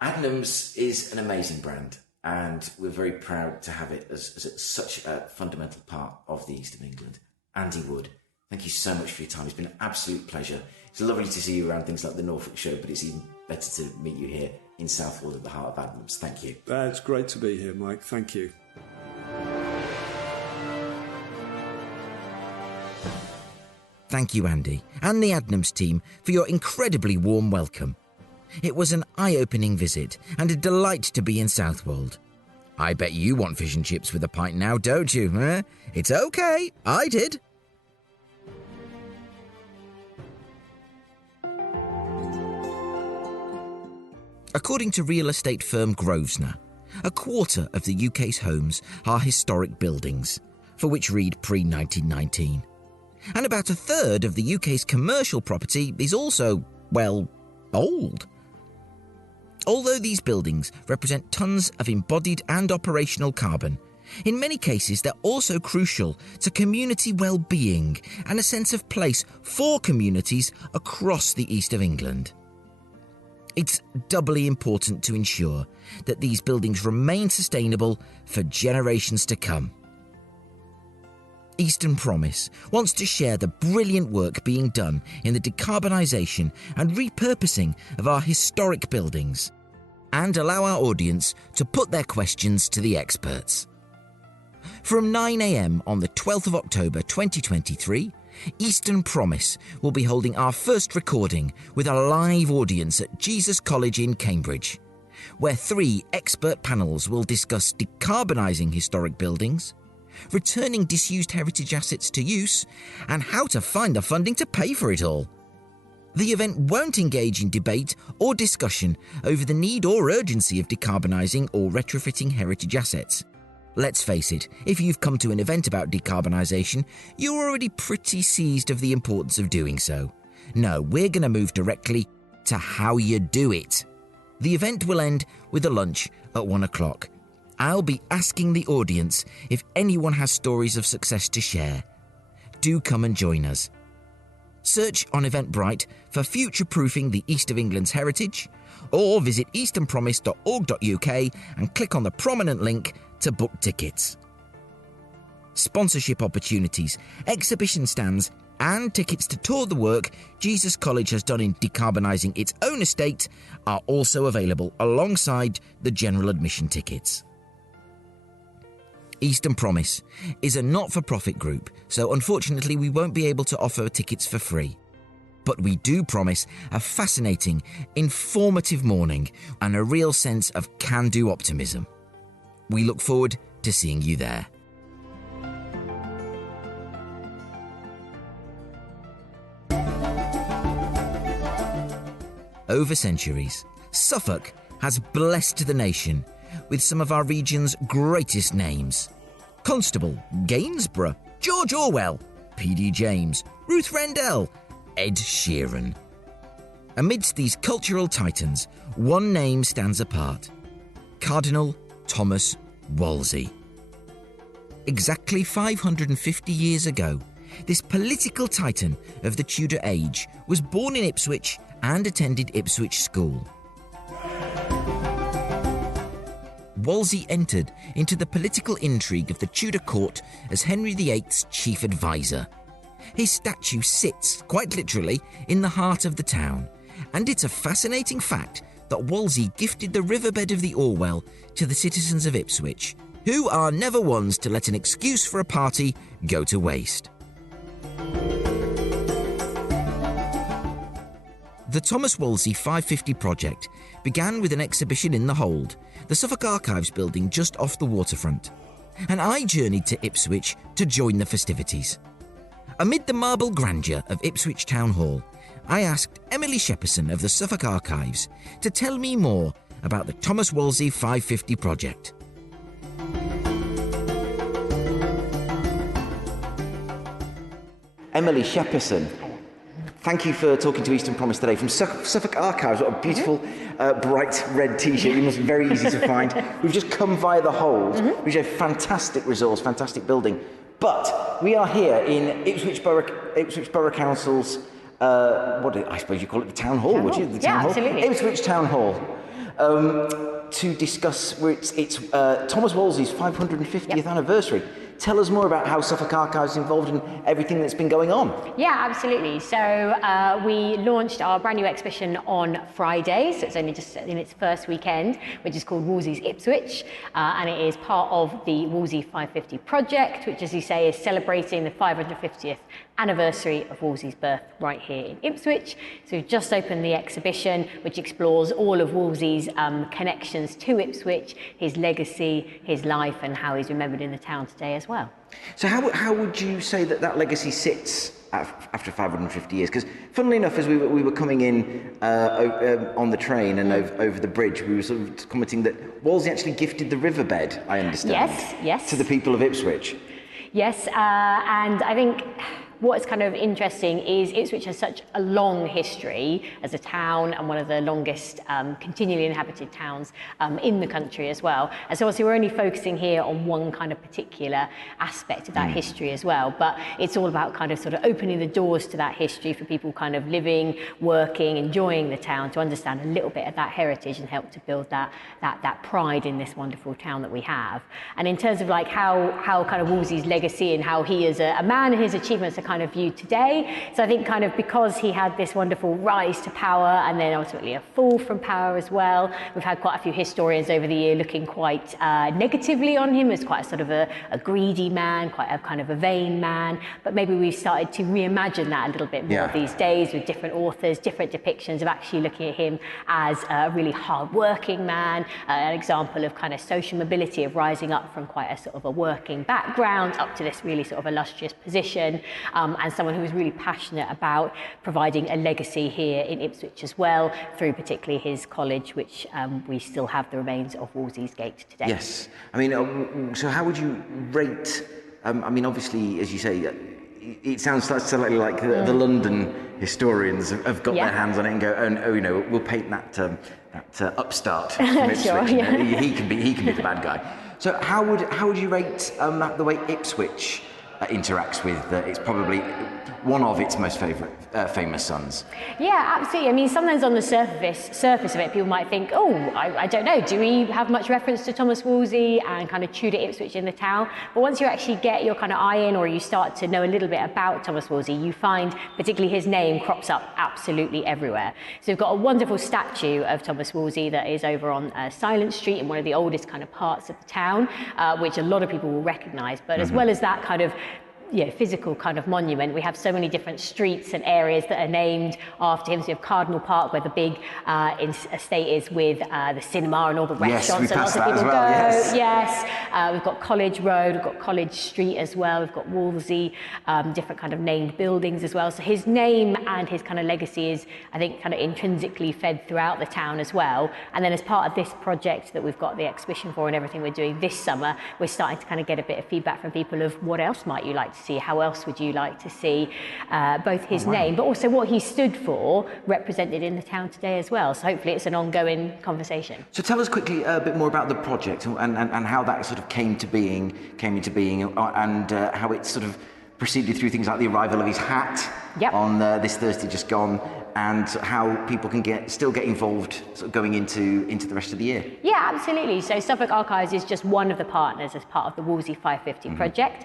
Adnams is an amazing brand, and we're very proud to have it as such a fundamental part of the East of England. Andy Wood, thank you so much for your time. It's been an absolute pleasure. It's lovely to see you around things like the Norfolk Show, but it's even better to meet you here in Southwold at the heart of Adnams. Thank you. It's great to be here, Mike. Thank you. Thank you, Andy, and the Adnams team for your incredibly warm welcome. It was an eye-opening visit and a delight to be in Southwold. I bet you want fish and chips with a pint now, don't you? Eh? It's okay, I did. According to real estate firm Grosvenor, a quarter of the UK's homes are historic buildings, for which read pre-1919. And about a third of the UK's commercial property is also, well, old. Although these buildings represent tons of embodied and operational carbon, in many cases they're also crucial to community well-being and a sense of place for communities across the East of England. It's doubly important to ensure that these buildings remain sustainable for generations to come. Eastern Promise wants to share the brilliant work being done in the decarbonisation and repurposing of our historic buildings, and allow our audience to put their questions to the experts. From 9 a.m. on the 12th of October 2023, Eastern Promise will be holding our first recording with a live audience at Jesus College in Cambridge, where 3 expert panels will discuss decarbonising historic buildings, returning disused heritage assets to use, and how to find the funding to pay for it all. The event won't engage in debate or discussion over the need or urgency of decarbonising or retrofitting heritage assets. Let's face it, if you've come to an event about decarbonisation, you're already pretty seized of the importance of doing so. No, we're going to move directly to how you do it. The event will end with a lunch at 1 o'clock. I'll be asking the audience if anyone has stories of success to share. Do come and join us. Search on Eventbrite for Future-Proofing the East of England's Heritage, or visit easternpromise.org.uk and click on the prominent link to book tickets. Sponsorship opportunities, exhibition stands, and tickets to tour the work Jesus College has done in decarbonising its own estate are also available alongside the general admission tickets. Eastern Promise is a not-for-profit group, so unfortunately we won't be able to offer tickets for free. But we do promise a fascinating, informative morning and a real sense of can-do optimism. We look forward to seeing you there. Over centuries, Suffolk has blessed the nation with some of our region's greatest names. Constable, Gainsborough, George Orwell, P.D. James, Ruth Rendell, Ed Sheeran. Amidst these cultural titans, one name stands apart: Cardinal Thomas Wolsey. Exactly 550 years ago, this political titan of the Tudor age was born in Ipswich and attended Ipswich School. Wolsey entered into the political intrigue of the Tudor court as Henry VIII's chief advisor. His statue sits, quite literally, in the heart of the town. And it's a fascinating fact that Wolsey gifted the riverbed of the Orwell to the citizens of Ipswich, who are never ones to let an excuse for a party go to waste. The Thomas Wolsey 550 project began with an exhibition in the Hold, the Suffolk Archives building just off the waterfront, and I journeyed to Ipswich to join the festivities. Amid the marble grandeur of Ipswich Town Hall, I asked Emily Shepperson of the Suffolk Archives to tell me more about the Thomas Wolsey 550 project. Emily Shepperson, thank you for talking to Eastern Promise today from Suffolk Archives. What a beautiful, bright red T-shirt. You must be very easy to find. We've just come via the Hold, which is a fantastic resource, fantastic building. But we are here in Ipswich Borough Council's, I suppose you call it the Town Hall, would you? The Town Hall? Absolutely. Ipswich Town Hall. To discuss it's Thomas Wolsey's 550th anniversary. Tell us more about how Suffolk Archives is involved in everything that's been going on. Yeah, absolutely. So we launched our brand new exhibition on Friday, so it's only just in its first weekend, which is called Wolsey's Ipswich, and it is part of the Wolsey 550 project, which, as you say, is celebrating the 550th anniversary of Wolsey's birth right here in Ipswich. So we've just opened the exhibition, which explores all of Wolsey's connections to Ipswich, his legacy, his life, and how he's remembered in the town today as well. So how would you say that legacy sits after 550 years? Because funnily enough, as we were coming in on the train and over the bridge, we were sort of commenting that Wolsey actually gifted the riverbed, I understand, yes, to the people of Ipswich. Yes, and I think what's kind of interesting is Ipswich has such a long history as a town and one of the longest continually inhabited towns in the country as well. And so obviously we're only focusing here on one kind of particular aspect of that history as well. But it's all about kind of sort of opening the doors to that history for people kind of living, working, enjoying the town, to understand a little bit of that heritage and help to build that pride in this wonderful town that we have. And in terms of like how kind of Wolsey's legacy and how he as a man and his achievements are kind of viewed today. So I think kind of because he had this wonderful rise to power and then ultimately a fall from power as well, we've had quite a few historians over the year looking quite negatively on him as quite a sort of a greedy man, quite a kind of a vain man. But maybe we've started to reimagine that a little bit more these days with different authors, different depictions of actually looking at him as a really hard-working man, an example of kind of social mobility, of rising up from quite a sort of a working background up to this really sort of illustrious position. And someone who was really passionate about providing a legacy here in Ipswich as well, through particularly his college, which we still have the remains of Wolsey's Gate today. Yes. I mean, so how would you rate, I mean, obviously, as you say, it sounds slightly like the London historians have got their hands on it and go, oh, you know, we'll paint that upstart from Ipswich. Sure, he can be the bad guy. So how would you rate the way Ipswich interacts with it's probably one of its most famous sons? Yeah, absolutely. I mean, sometimes on the surface of it, people might think, oh, I don't know, do we have much reference to Thomas Wolsey and kind of Tudor Ipswich in the town? But once you actually get your kind of eye in, or you start to know a little bit about Thomas Wolsey, you find particularly his name crops up absolutely everywhere. So we've got a wonderful statue of Thomas Wolsey that is over on Silent Street in one of the oldest kind of parts of the town, which a lot of people will recognise. But as well as that kind of physical kind of monument, we have so many different streets and areas that are named after him. So we have Cardinal Park, where the big estate is with the cinema and all the restaurants. Yes, we passed that as well. Yes. We've got College Road, we've got College Street as well. We've got Wolsey, different kind of named buildings as well. So his name and his kind of legacy is, I think, kind of intrinsically fed throughout the town as well. And then as part of this project that we've got the exhibition for and everything we're doing this summer, we're starting to kind of get a bit of feedback from people of what else might you like to see, how else would you like to see both his name but also what he stood for represented in the town today as well. So hopefully it's an ongoing conversation. So tell us quickly a bit more about the project and how that sort of came into being and how it sort of proceeded through things like the arrival of his hat on this Thursday just gone, and how people can still get involved sort of going into the rest of the year. Yeah, absolutely. So Suffolk Archives is just one of the partners as part of the Wolsey 550 project,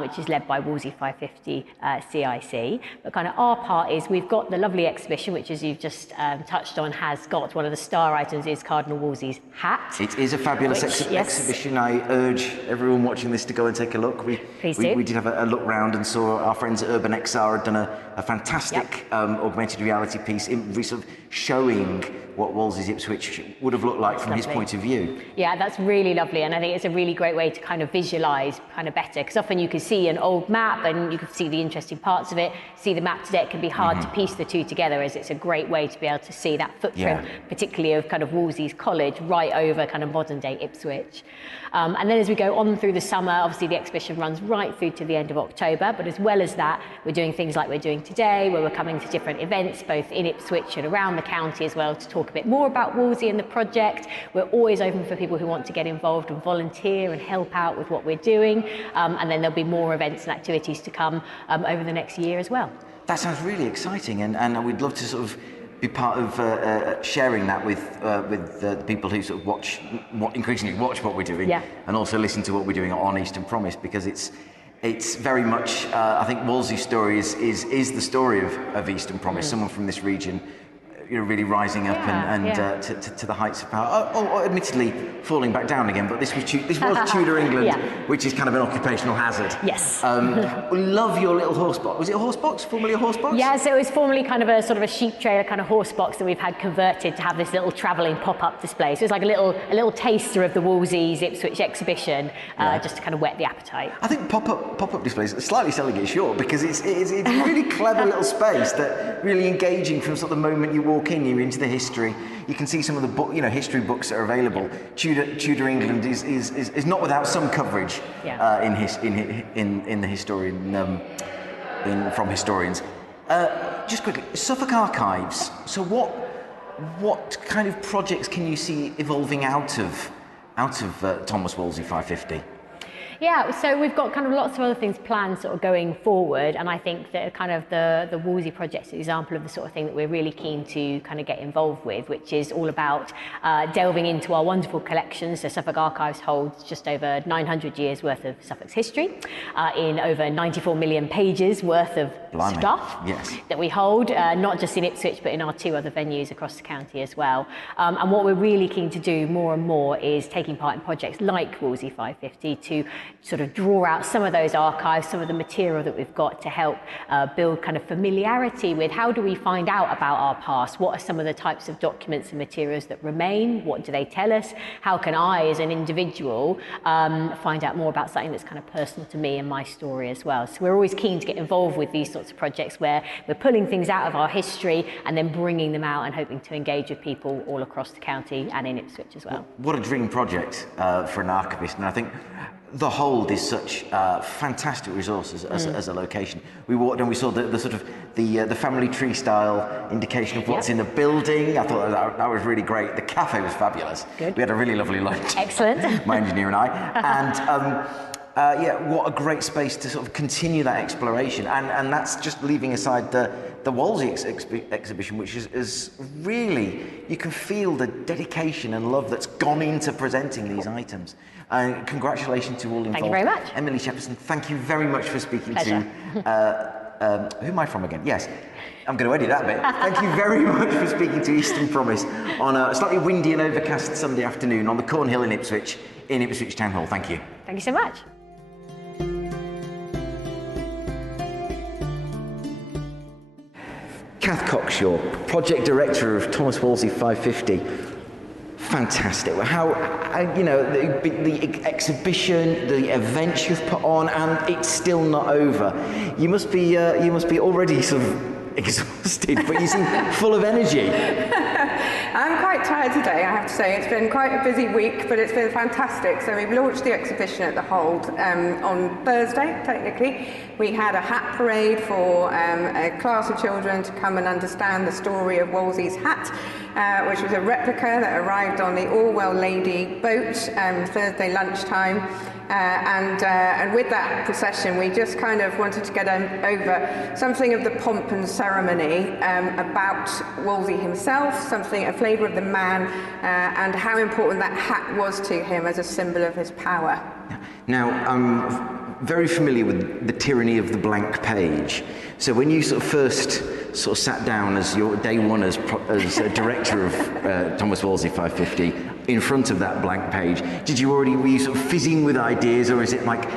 which is led by Wolsey 550 CIC. But kind of our part is we've got the lovely exhibition, which, as you've just touched on, has got one of the star items is Cardinal Wolsey's hat. It is a fabulous exhibition. I urge everyone watching this to go and take a look. We did have a look round and saw our friends at Urban XR had done a fantastic augmented reality piece sort of showing what Wolsey's Ipswich would have looked like from his point of view. Yeah, that's really lovely, and I think it's a really great way to kind of visualise kind of better, because often you can see an old map and you can see the interesting parts of it, see the map today, it can be hard to piece the two together, as it's a great way to be able to see that footprint, particularly of kind of Wolsey's College right over kind of modern day Ipswich. And then as we go on through the summer, obviously the exhibition runs right through to the end of October, but as well as that, we're doing things like we're doing today, where we're coming to different events, both in Ipswich and around the county as well, to talk a bit more about Wolsey and the project. We're always open for people who want to get involved and volunteer and help out with what we're doing. And then there'll be more events and activities to come over the next year as well. That sounds really exciting, and we'd love to sort of be part of sharing that with the people who sort of increasingly watch what we're doing, and also listen to what we're doing on Eastern Promise, because it's very much I think Wolsey's story is the story of Eastern Promise, someone from this region, really rising up to the heights of power. Admittedly falling back down again, but this was Tudor England, which is kind of an occupational hazard. Yes. Love your little horse box. Was it a horse box? Formerly a horse box? Yeah, so it was formerly kind of a sort of a sheep trailer kind of horse box that we've had converted to have this little travelling pop-up display. So it's like a little taster of the Wolsey's Ipswich exhibition, just to kind of whet the appetite. I think pop-up displays are slightly selling it short, because it's a really clever little space that really engaging from sort of the moment you walk in, you're into the history. You can see some of the history books that are available. Tudor England is not without some coverage in the historian from historians. Just quickly, Suffolk Archives. So what kind of projects can you see evolving out of Thomas Wolsey 550? Yeah, so we've got kind of lots of other things planned sort of going forward, and I think that kind of the Wolsey project is an example of the sort of thing that we're really keen to kind of get involved with, which is all about delving into our wonderful collections. So Suffolk Archives holds just over 900 years worth of Suffolk's history in over 94 million pages worth of stuff that we hold, not just in Ipswich but in our 2 other venues across the county as well. And what we're really keen to do more and more is taking part in projects like Wolsey 550 to sort of draw out some of those archives, some of the material that we've got to help build kind of familiarity with how do we find out about our past, what are some of the types of documents and materials that remain, what do they tell us, how can I as an individual find out more about something that's kind of personal to me and my story as well. So we're always keen to get involved with these sorts of projects where we're pulling things out of our history and then bringing them out and hoping to engage with people all across the county and in Ipswich as well. What a dream project for an archivist, and I think the Hold is such fantastic resources as a location. We walked and we saw the sort of the family tree style indication of what's in the building. I thought that was really great. The cafe was fabulous. Good. We had a really lovely lunch. Excellent. My engineer and I. And what a great space to sort of continue that exploration. And that's just leaving aside the Wolsey exhibition, which is really, you can feel the dedication and love that's gone into presenting these items. And congratulations to all involved. Thank you very much. Emily Shepperson, thank you very much for speaking Pleasure. to... who am I from again? Yes, I'm going to edit that bit. Thank you very much for speaking to Eastern Promise on a slightly windy and overcast Sunday afternoon on the Cornhill in Ipswich Town Hall. Thank you. Thank you so much. Kath Cockshaw, Project Director of Thomas Wolsey 550. Fantastic. How, the exhibition, the events you've put on, and it's still not over. You must be already sort of exhausted, but you seem full of energy. I'm quite tired today, I have to say. It's been quite a busy week, but it's been fantastic. So we've launched the exhibition at the Hold on Thursday, technically. We had a hat parade for a class of children to come and understand the story of Wolsey's hat, which was a replica that arrived on the Orwell Lady boat Thursday lunchtime. And with that procession, we just kind of wanted to get over something of the pomp and ceremony about Wolsey himself, a flavour of the man, and how important that hat was to him as a symbol of his power. Now, I'm very familiar with the tyranny of the blank page. So when you first sat down as your day one as a director of Thomas Wolsey 550 in front of that blank page, were you fizzing with ideas, or is it like,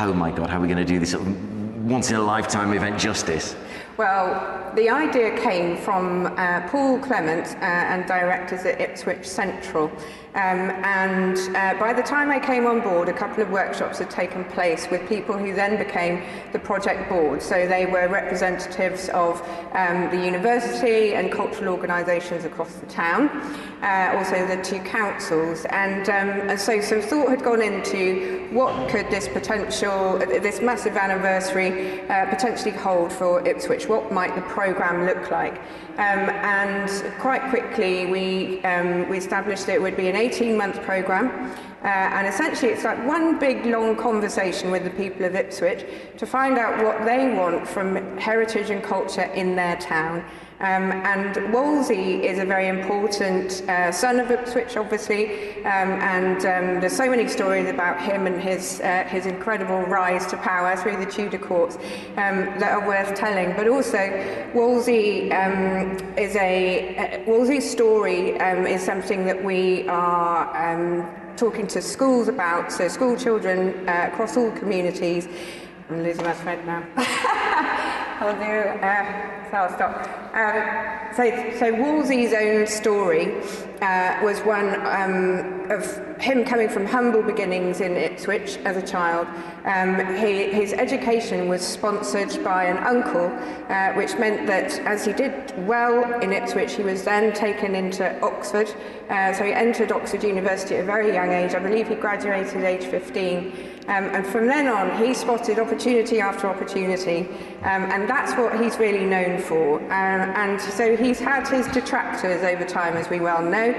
oh my God, how are we going to do this once in a lifetime event justice? Well, the idea came from Paul Clement and directors at Ipswich Central. And by the time I came on board, a couple of workshops had taken place with people who then became the project board. So they were representatives of the university and cultural organisations across the town, also the two councils. And so some thought had gone into what could this massive anniversary potentially hold for Ipswich? What might the programme look like? And quite quickly we established that it would be an 18-month programme, and essentially it's like one big long conversation with the people of Ipswich to find out what they want from heritage and culture in their town. And Wolsey is a very important son of Ipswich, obviously, and there's so many stories about him and his incredible rise to power through the Tudor courts that are worth telling. But also, Wolsey's story is something that we are talking to schools about, so school children across all communities. I'm losing my thread now. I'll stop. So Wolsey's own story was one of him coming from humble beginnings in Ipswich as a child. His education was sponsored by an uncle, which meant that as he did well in Ipswich, he was then taken into Oxford. So he entered Oxford University at a very young age. I believe he graduated at age 15. And from then on, he spotted opportunity after opportunity, and that's what he's really known for. And so he's had his detractors over time, as we well know,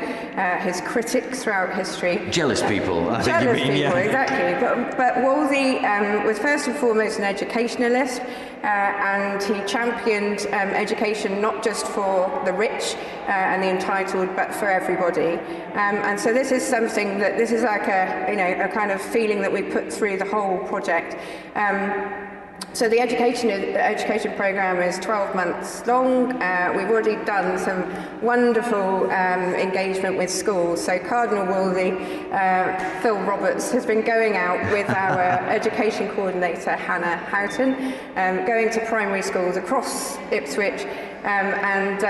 his critics throughout history. Jealous people, I think you mean, yeah. Exactly. But Wolsey was first and foremost an educationalist, and he championed education not just for the rich and the entitled, but for everybody. And so this is something that this is like a kind of feeling that we put through the whole project. So the education programme is 12 months long. We've already done some wonderful engagement with schools. So Cardinal Wolsey, Phil Roberts, has been going out with our education coordinator, Hannah Houghton, going to primary schools across Ipswich. And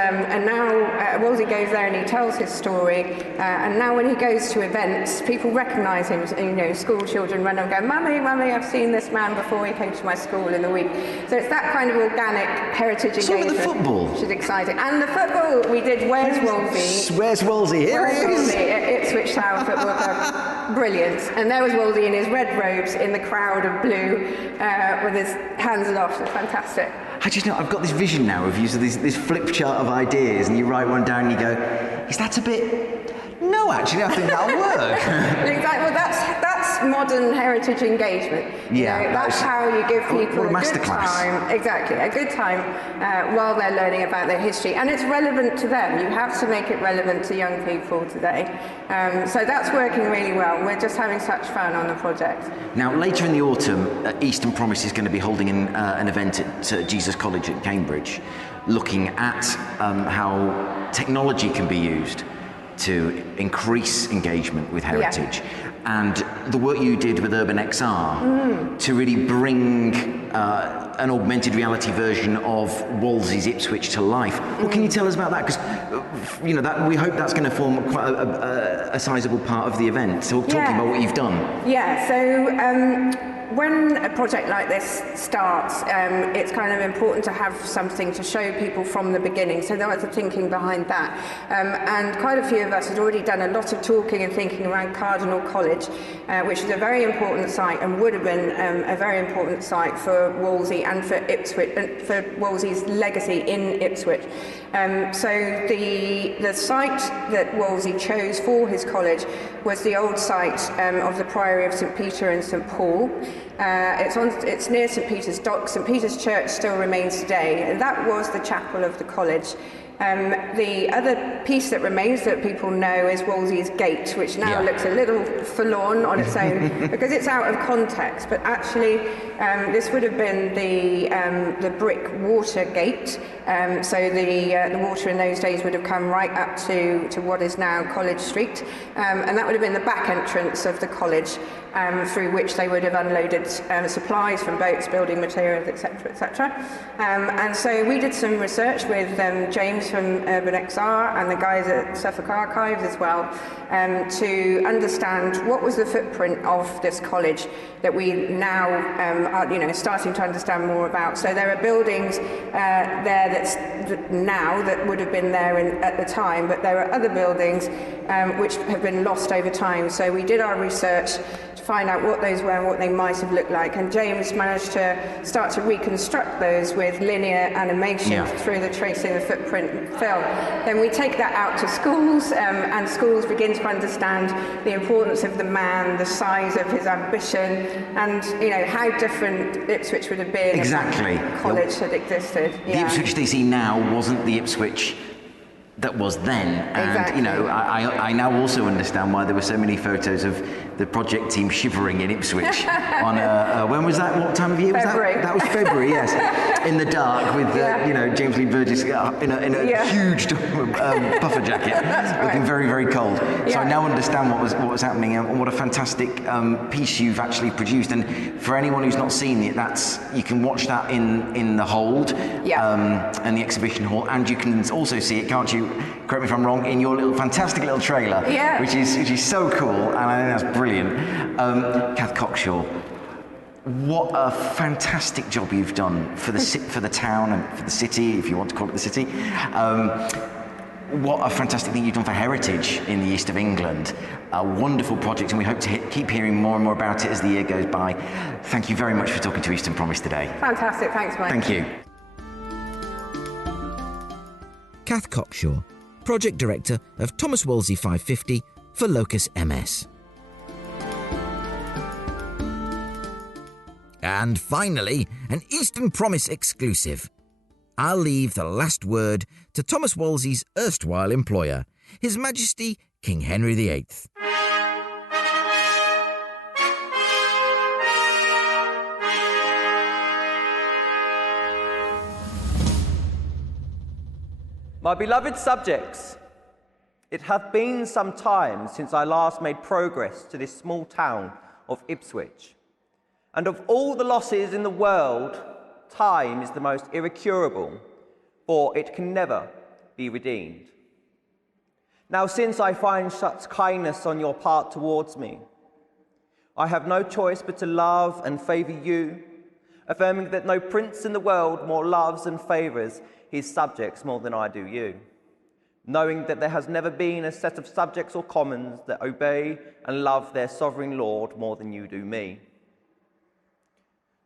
now Wolsey goes there and he tells his story. And now when he goes to events, people recognise him. School children run and go, "Mummy, Mummy, I've seen this man before. He came to my school in the week." So it's that kind of organic heritage engagement. So with the football, which is exciting. And the football, we did Where's Wolsey? Where's Wolsey? Here he is. At Ipswich Town Football Club. Brilliant. And there was Wolsey in his red robes in the crowd of blue with his hands aloft. It's fantastic. I've got this vision now of you, so this flip chart of ideas, and you write one down and you go, is that a bit... No, actually, I think that'll work. Well, that's modern heritage engagement. Yeah. That's how you give people a good time. Exactly, a good time while they're learning about their history. And it's relevant to them. You have to make it relevant to young people today. So that's working really well. We're just having such fun on the project. Now, later in the autumn, Eastern Promise is going to be holding an event at Jesus College at Cambridge, looking at how technology can be used to increase engagement with heritage, and the work you did with Urban XR to really bring an augmented reality version of Wolsey's Ipswich to life. What can you tell us about that? Because that we hope that's going to form quite a sizable part of the event. So talking about what you've done. Yeah. So. When a project like this starts, it's kind of important to have something to show people from the beginning. So there was the thinking behind that. And quite a few of us had already done a lot of talking and thinking around Cardinal College, which is a very important site and would have been a very important site for Wolsey and for Ipswich, and for Wolsey's legacy in Ipswich. So the site that Wolsey chose for his college was the old site of the Priory of St Peter and St Paul. It's near St Peter's Dock. St Peter's Church still remains today, and that was the chapel of the college. The other piece that remains that people know is Wolsey's gate, which now looks a little forlorn on its own because it's out of context. But actually, this would have been the brick water gate. So the water in those days would have come right up to what is now College Street, and that would have been the back entrance of the college, through which they would have unloaded supplies from boats, building materials, etc., etc. And so we did some research with James from Urban XR and the guys at Suffolk Archives as well, to understand what was the footprint of this college that we now are starting to understand more about. So there are buildings there that would have been there at the time, but there are other buildings which have been lost over time. So we did our research to find out what those were and what they might have looked like, and James managed to start to reconstruct those with linear animation through the tracing the footprint film. Then we take that out to schools, and schools begin to understand the importance of the man, the size of his ambition, and how different Ipswich would have been if that college had existed. The Ipswich they see now wasn't the Ipswich that was then, and I now also understand why there were so many photos of the project team shivering in Ipswich on when was that? What time of year was February. that? That was February, yes, in the dark with James Lee Burgess in a huge puffer jacket, looking very, very cold. So I now understand what was happening, and what a fantastic piece you've actually produced. And for anyone who's not seen it, you can watch that in the hold and the exhibition hall, and you can also see it, can't you? Correct me if I'm wrong, in your fantastic little trailer, which is so cool, and I think that's brilliant. Kath Cockshaw, what a fantastic job you've done for the town and for the city, if you want to call it the city. What a fantastic thing you've done for heritage in the east of England. A wonderful project, and we hope to keep hearing more and more about it as the year goes by. Thank you very much for talking to Eastern Promise today. Fantastic, thanks, Mike. Thank you. Kath Cockshaw, Project Director of Thomas Wolsey 550 for Locus MS. And finally, an Eastern Promise exclusive. I'll leave the last word to Thomas Wolsey's erstwhile employer, His Majesty King Henry VIII. My beloved subjects, it hath been some time since I last made progress to this small town of Ipswich, and of all the losses in the world, time is the most incurable, for it can never be redeemed. Now, since I find such kindness on your part towards me, I have no choice but to love and favour you, affirming that no prince in the world more loves and favours his subjects more than I do you, knowing that there has never been a set of subjects or commons that obey and love their sovereign lord more than you do me.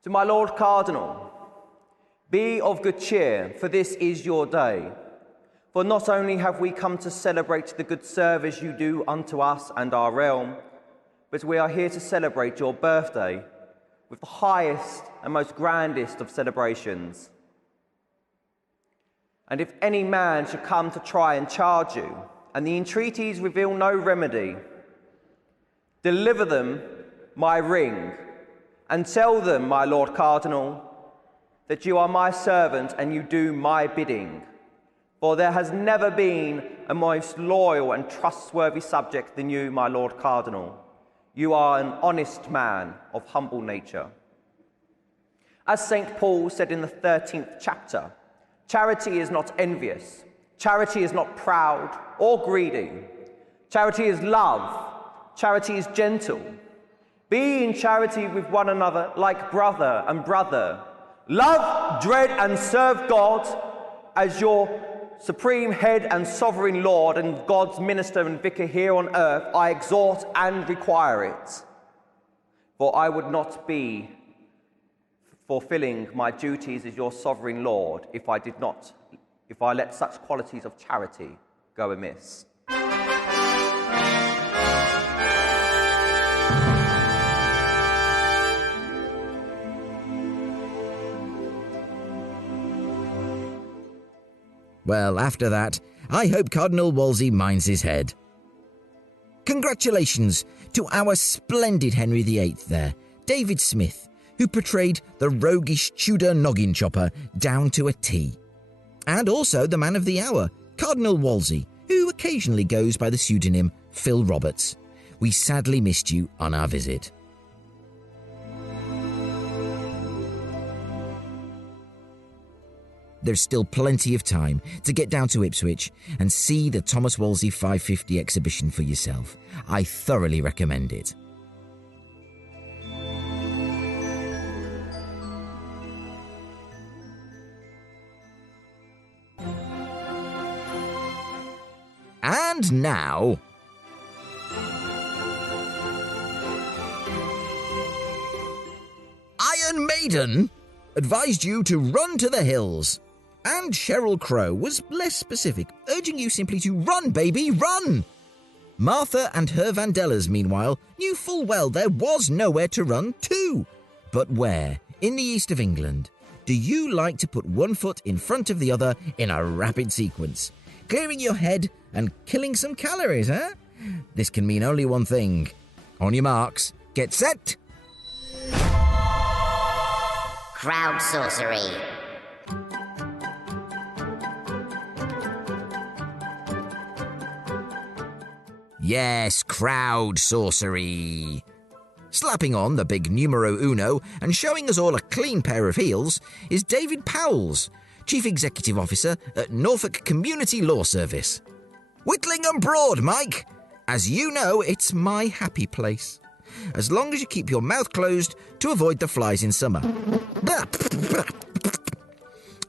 To my Lord Cardinal, be of good cheer, for this is your day. For not only have we come to celebrate the good service you do unto us and our realm, but we are here to celebrate your birthday with the highest and most grandest of celebrations. And if any man should come to try and charge you, and the entreaties reveal no remedy, deliver them my ring, and tell them, my Lord Cardinal, that you are my servant and you do my bidding. For there has never been a most loyal and trustworthy subject than you, my Lord Cardinal. You are an honest man of humble nature. As St. Paul said in the 13th chapter, charity is not envious. Charity is not proud or greedy. Charity is love. Charity is gentle. Be in charity with one another like brother and brother. Love, dread, and serve God as your supreme head and sovereign Lord and God's minister and vicar here on earth. I exhort and require it. For I would not be fulfilling my duties as your sovereign lord if I let such qualities of charity go amiss. Well, after that, I hope Cardinal Wolsey minds his head. Congratulations to our splendid Henry VIII there, David Smith, who portrayed the roguish Tudor noggin chopper down to a T. And also the man of the hour, Cardinal Wolsey, who occasionally goes by the pseudonym Phil Roberts. We sadly missed you on our visit. There's still plenty of time to get down to Ipswich and see the Thomas Wolsey 550 exhibition for yourself. I thoroughly recommend it. And now, Iron Maiden advised you to run to the hills. And Sheryl Crow was less specific, urging you simply to run, baby, run! Martha and her Vandellas, meanwhile, knew full well there was nowhere to run to. But where, in the east of England, do you like to put one foot in front of the other in a rapid sequence, clearing your head and killing some calories, eh? This can mean only one thing. On your marks, get set! Crowd sorcery. Yes, crowd sorcery. Slapping on the big numero uno and showing us all a clean pair of heels is David Powles, Chief Executive Officer at Norfolk Community Law Service. Whittling and Broad, Mike. As you know, it's my happy place. As long as you keep your mouth closed to avoid the flies in summer.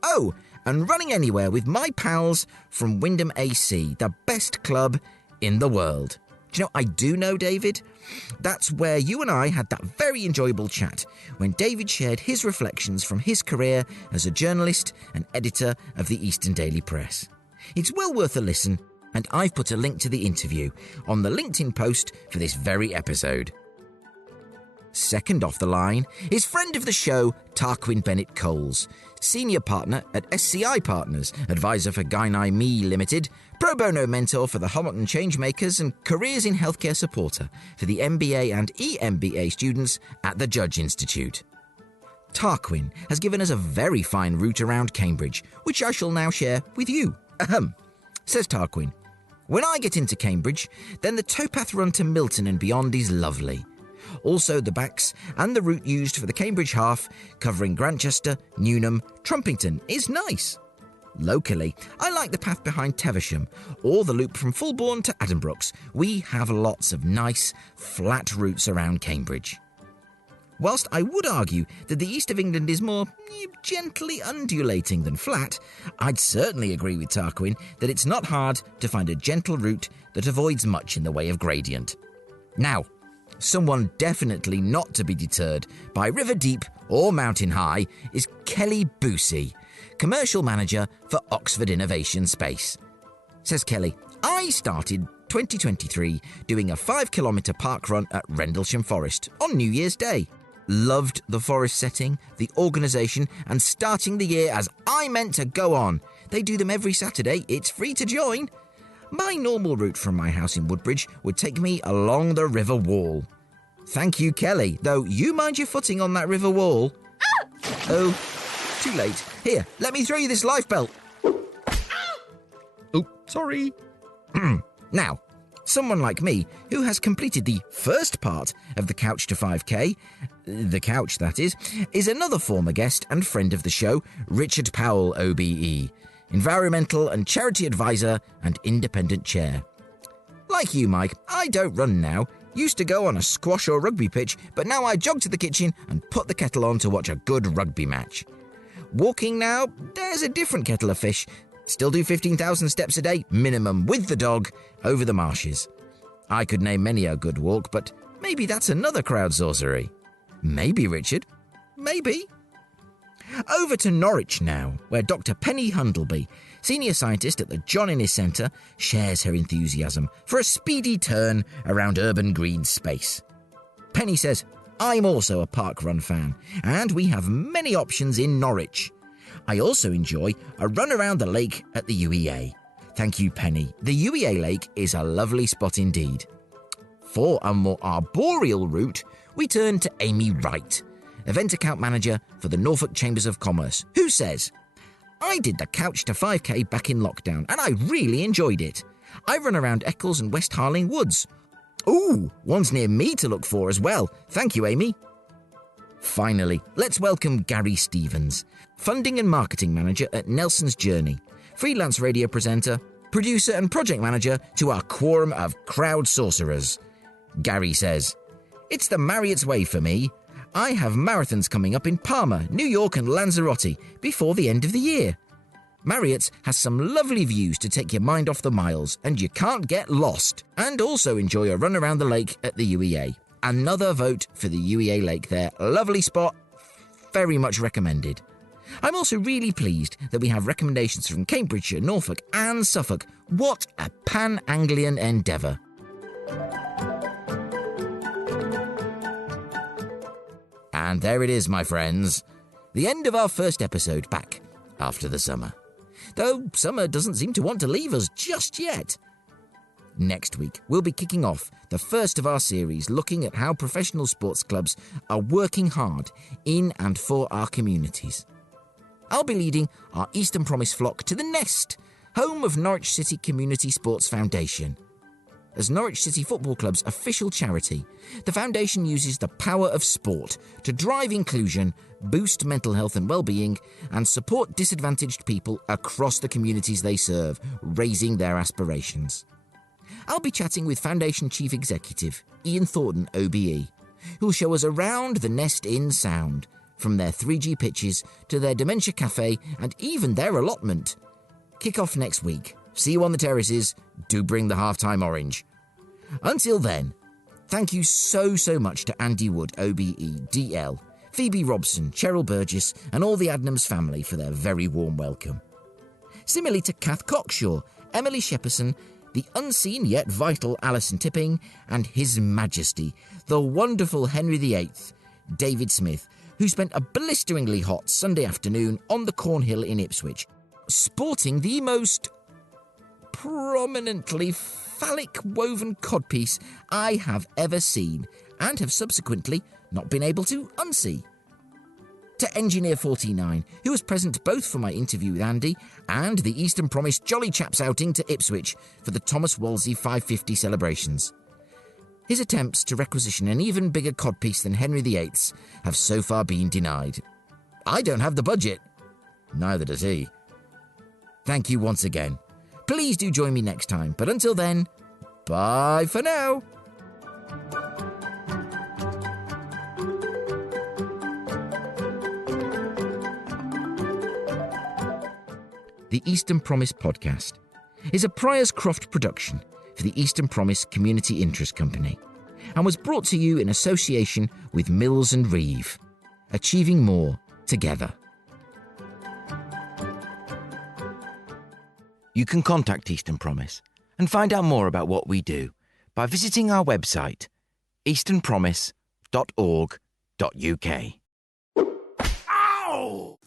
Oh, and running anywhere with my pals from Wyndham AC, the best club in the world. Do you know, I do know David. That's where you and I had that very enjoyable chat when David shared his reflections from his career as a journalist and editor of the Eastern Daily Press. It's well worth a listen, and I've put a link to the interview on the LinkedIn post for this very episode. Second off the line is friend of the show, Tarquin Bennett Coles, Senior Partner at SCI Partners, Advisor for Guynai Me Limited, Pro Bono Mentor for the Homerton Changemakers and Careers in Healthcare Supporter for the MBA and EMBA students at the Judge Institute. Tarquin has given us a very fine route around Cambridge, which I shall now share with you. Says Tarquin, when I get into Cambridge, then the towpath run to Milton and beyond is lovely. Also the backs and the route used for the Cambridge half, covering Grantchester, Newnham, Trumpington, is nice. Locally, I like the path behind Teversham, or the loop from Fulbourn to Addenbrooks. We have lots of nice, flat routes around Cambridge. Whilst I would argue that the east of England is more gently undulating than flat, I'd certainly agree with Tarquin that it's not hard to find a gentle route that avoids much in the way of gradient. Now, someone definitely not to be deterred by River Deep or Mountain High is Kelly Boosey, Commercial Manager for Oxford Innovation Space. Says Kelly, I started 2023 doing a 5-kilometre park run at Rendlesham Forest on New Year's Day. Loved the forest setting, the organisation and starting the year as I meant to go on. They do them every Saturday, it's free to join. My normal route from my house in Woodbridge would take me along the river wall. Thank you, Kelly, though you mind your footing on that river wall. Oh, too late. Here, let me throw you this lifebelt. Oh, sorry. Now, someone like me, who has completed the first part of the Couch to 5K, the couch that is another former guest and friend of the show, Richard Powell, OBE, Environmental and Charity Advisor and Independent Chair. Like you, Mike, I don't run now. Used to go on a squash or rugby pitch, but now I jog to the kitchen and put the kettle on to watch a good rugby match. Walking now, there's a different kettle of fish. Still do 15,000 steps a day, minimum, with the dog, over the marshes. I could name many a good walk, but maybe that's another crowd sorcery. Maybe, Richard. Maybe. Over to Norwich now, where Dr. Penny Hundleby, senior scientist at the John Innes Centre, shares her enthusiasm for a speedy turn around urban green space. Penny says, I'm also a parkrun fan, and we have many options in Norwich. I also enjoy a run around the lake at the UEA. Thank you, Penny. The UEA Lake is a lovely spot indeed. For a more arboreal route, we turn to Amy Wright, event account manager for the Norfolk Chambers of Commerce, who says, I did the Couch to 5K back in lockdown and I really enjoyed it. I run around Eccles and West Harling Woods. Ooh, one's near me to look for as well. Thank you, Amy. Finally, let's welcome Gary Stevens, funding and marketing manager at Nelson's Journey, freelance radio presenter, producer and project manager to our quorum of crowd sorcerers. Gary says, it's the Marriott's way for me. I have marathons coming up in Parma, New York and Lanzarote before the end of the year. Marriott's has some lovely views to take your mind off the miles and you can't get lost. And also enjoy a run around the lake at the UEA. Another vote for the UEA Lake there. Lovely spot. Very much recommended. I'm also really pleased that we have recommendations from Cambridgeshire, Norfolk and Suffolk. What a pan-Anglian endeavour. And there it is, my friends. The end of our first episode back after the summer. Though summer doesn't seem to want to leave us just yet. Next week, we'll be kicking off the first of our series looking at how professional sports clubs are working hard in and for our communities. I'll be leading our Eastern Promise flock to the Nest, home of Norwich City Community Sports Foundation. As Norwich City Football Club's official charity, the foundation uses the power of sport to drive inclusion, boost mental health and well-being, and support disadvantaged people across the communities they serve, raising their aspirations. I'll be chatting with Foundation Chief Executive Ian Thornton OBE, who'll show us around the Nest in sound, from their 3G pitches to their dementia cafe and even their allotment. Kick off next week. See you on the terraces. Do bring the half-time orange. Until then, thank you so much to Andy Wood OBE DL, Phoebe Robson, Cheryl Burgess and all the Adnams family for their very warm welcome. Similarly to Kath Cockshaw, Emily Shepperson, the unseen yet vital Alison Tipping, and His Majesty, the wonderful Henry VIII, David Smith, who spent a blisteringly hot Sunday afternoon on the Cornhill in Ipswich, sporting the most prominently phallic woven codpiece I have ever seen, and have subsequently not been able to unsee. To Engineer 49, who was present both for my interview with Andy and the Eastern Promise Jolly Chaps outing to Ipswich for the Thomas Wolsey 550 celebrations. His attempts to requisition an even bigger codpiece than Henry VIII's have so far been denied. I don't have the budget. Neither does he. Thank you once again. Please do join me next time, but until then, bye for now. The Eastern Promise podcast is a Priors Croft production for the Eastern Promise Community Interest Company and was brought to you in association with Mills and Reeve, achieving more together. You can contact Eastern Promise and find out more about what we do by visiting our website, easternpromise.org.uk. Ow!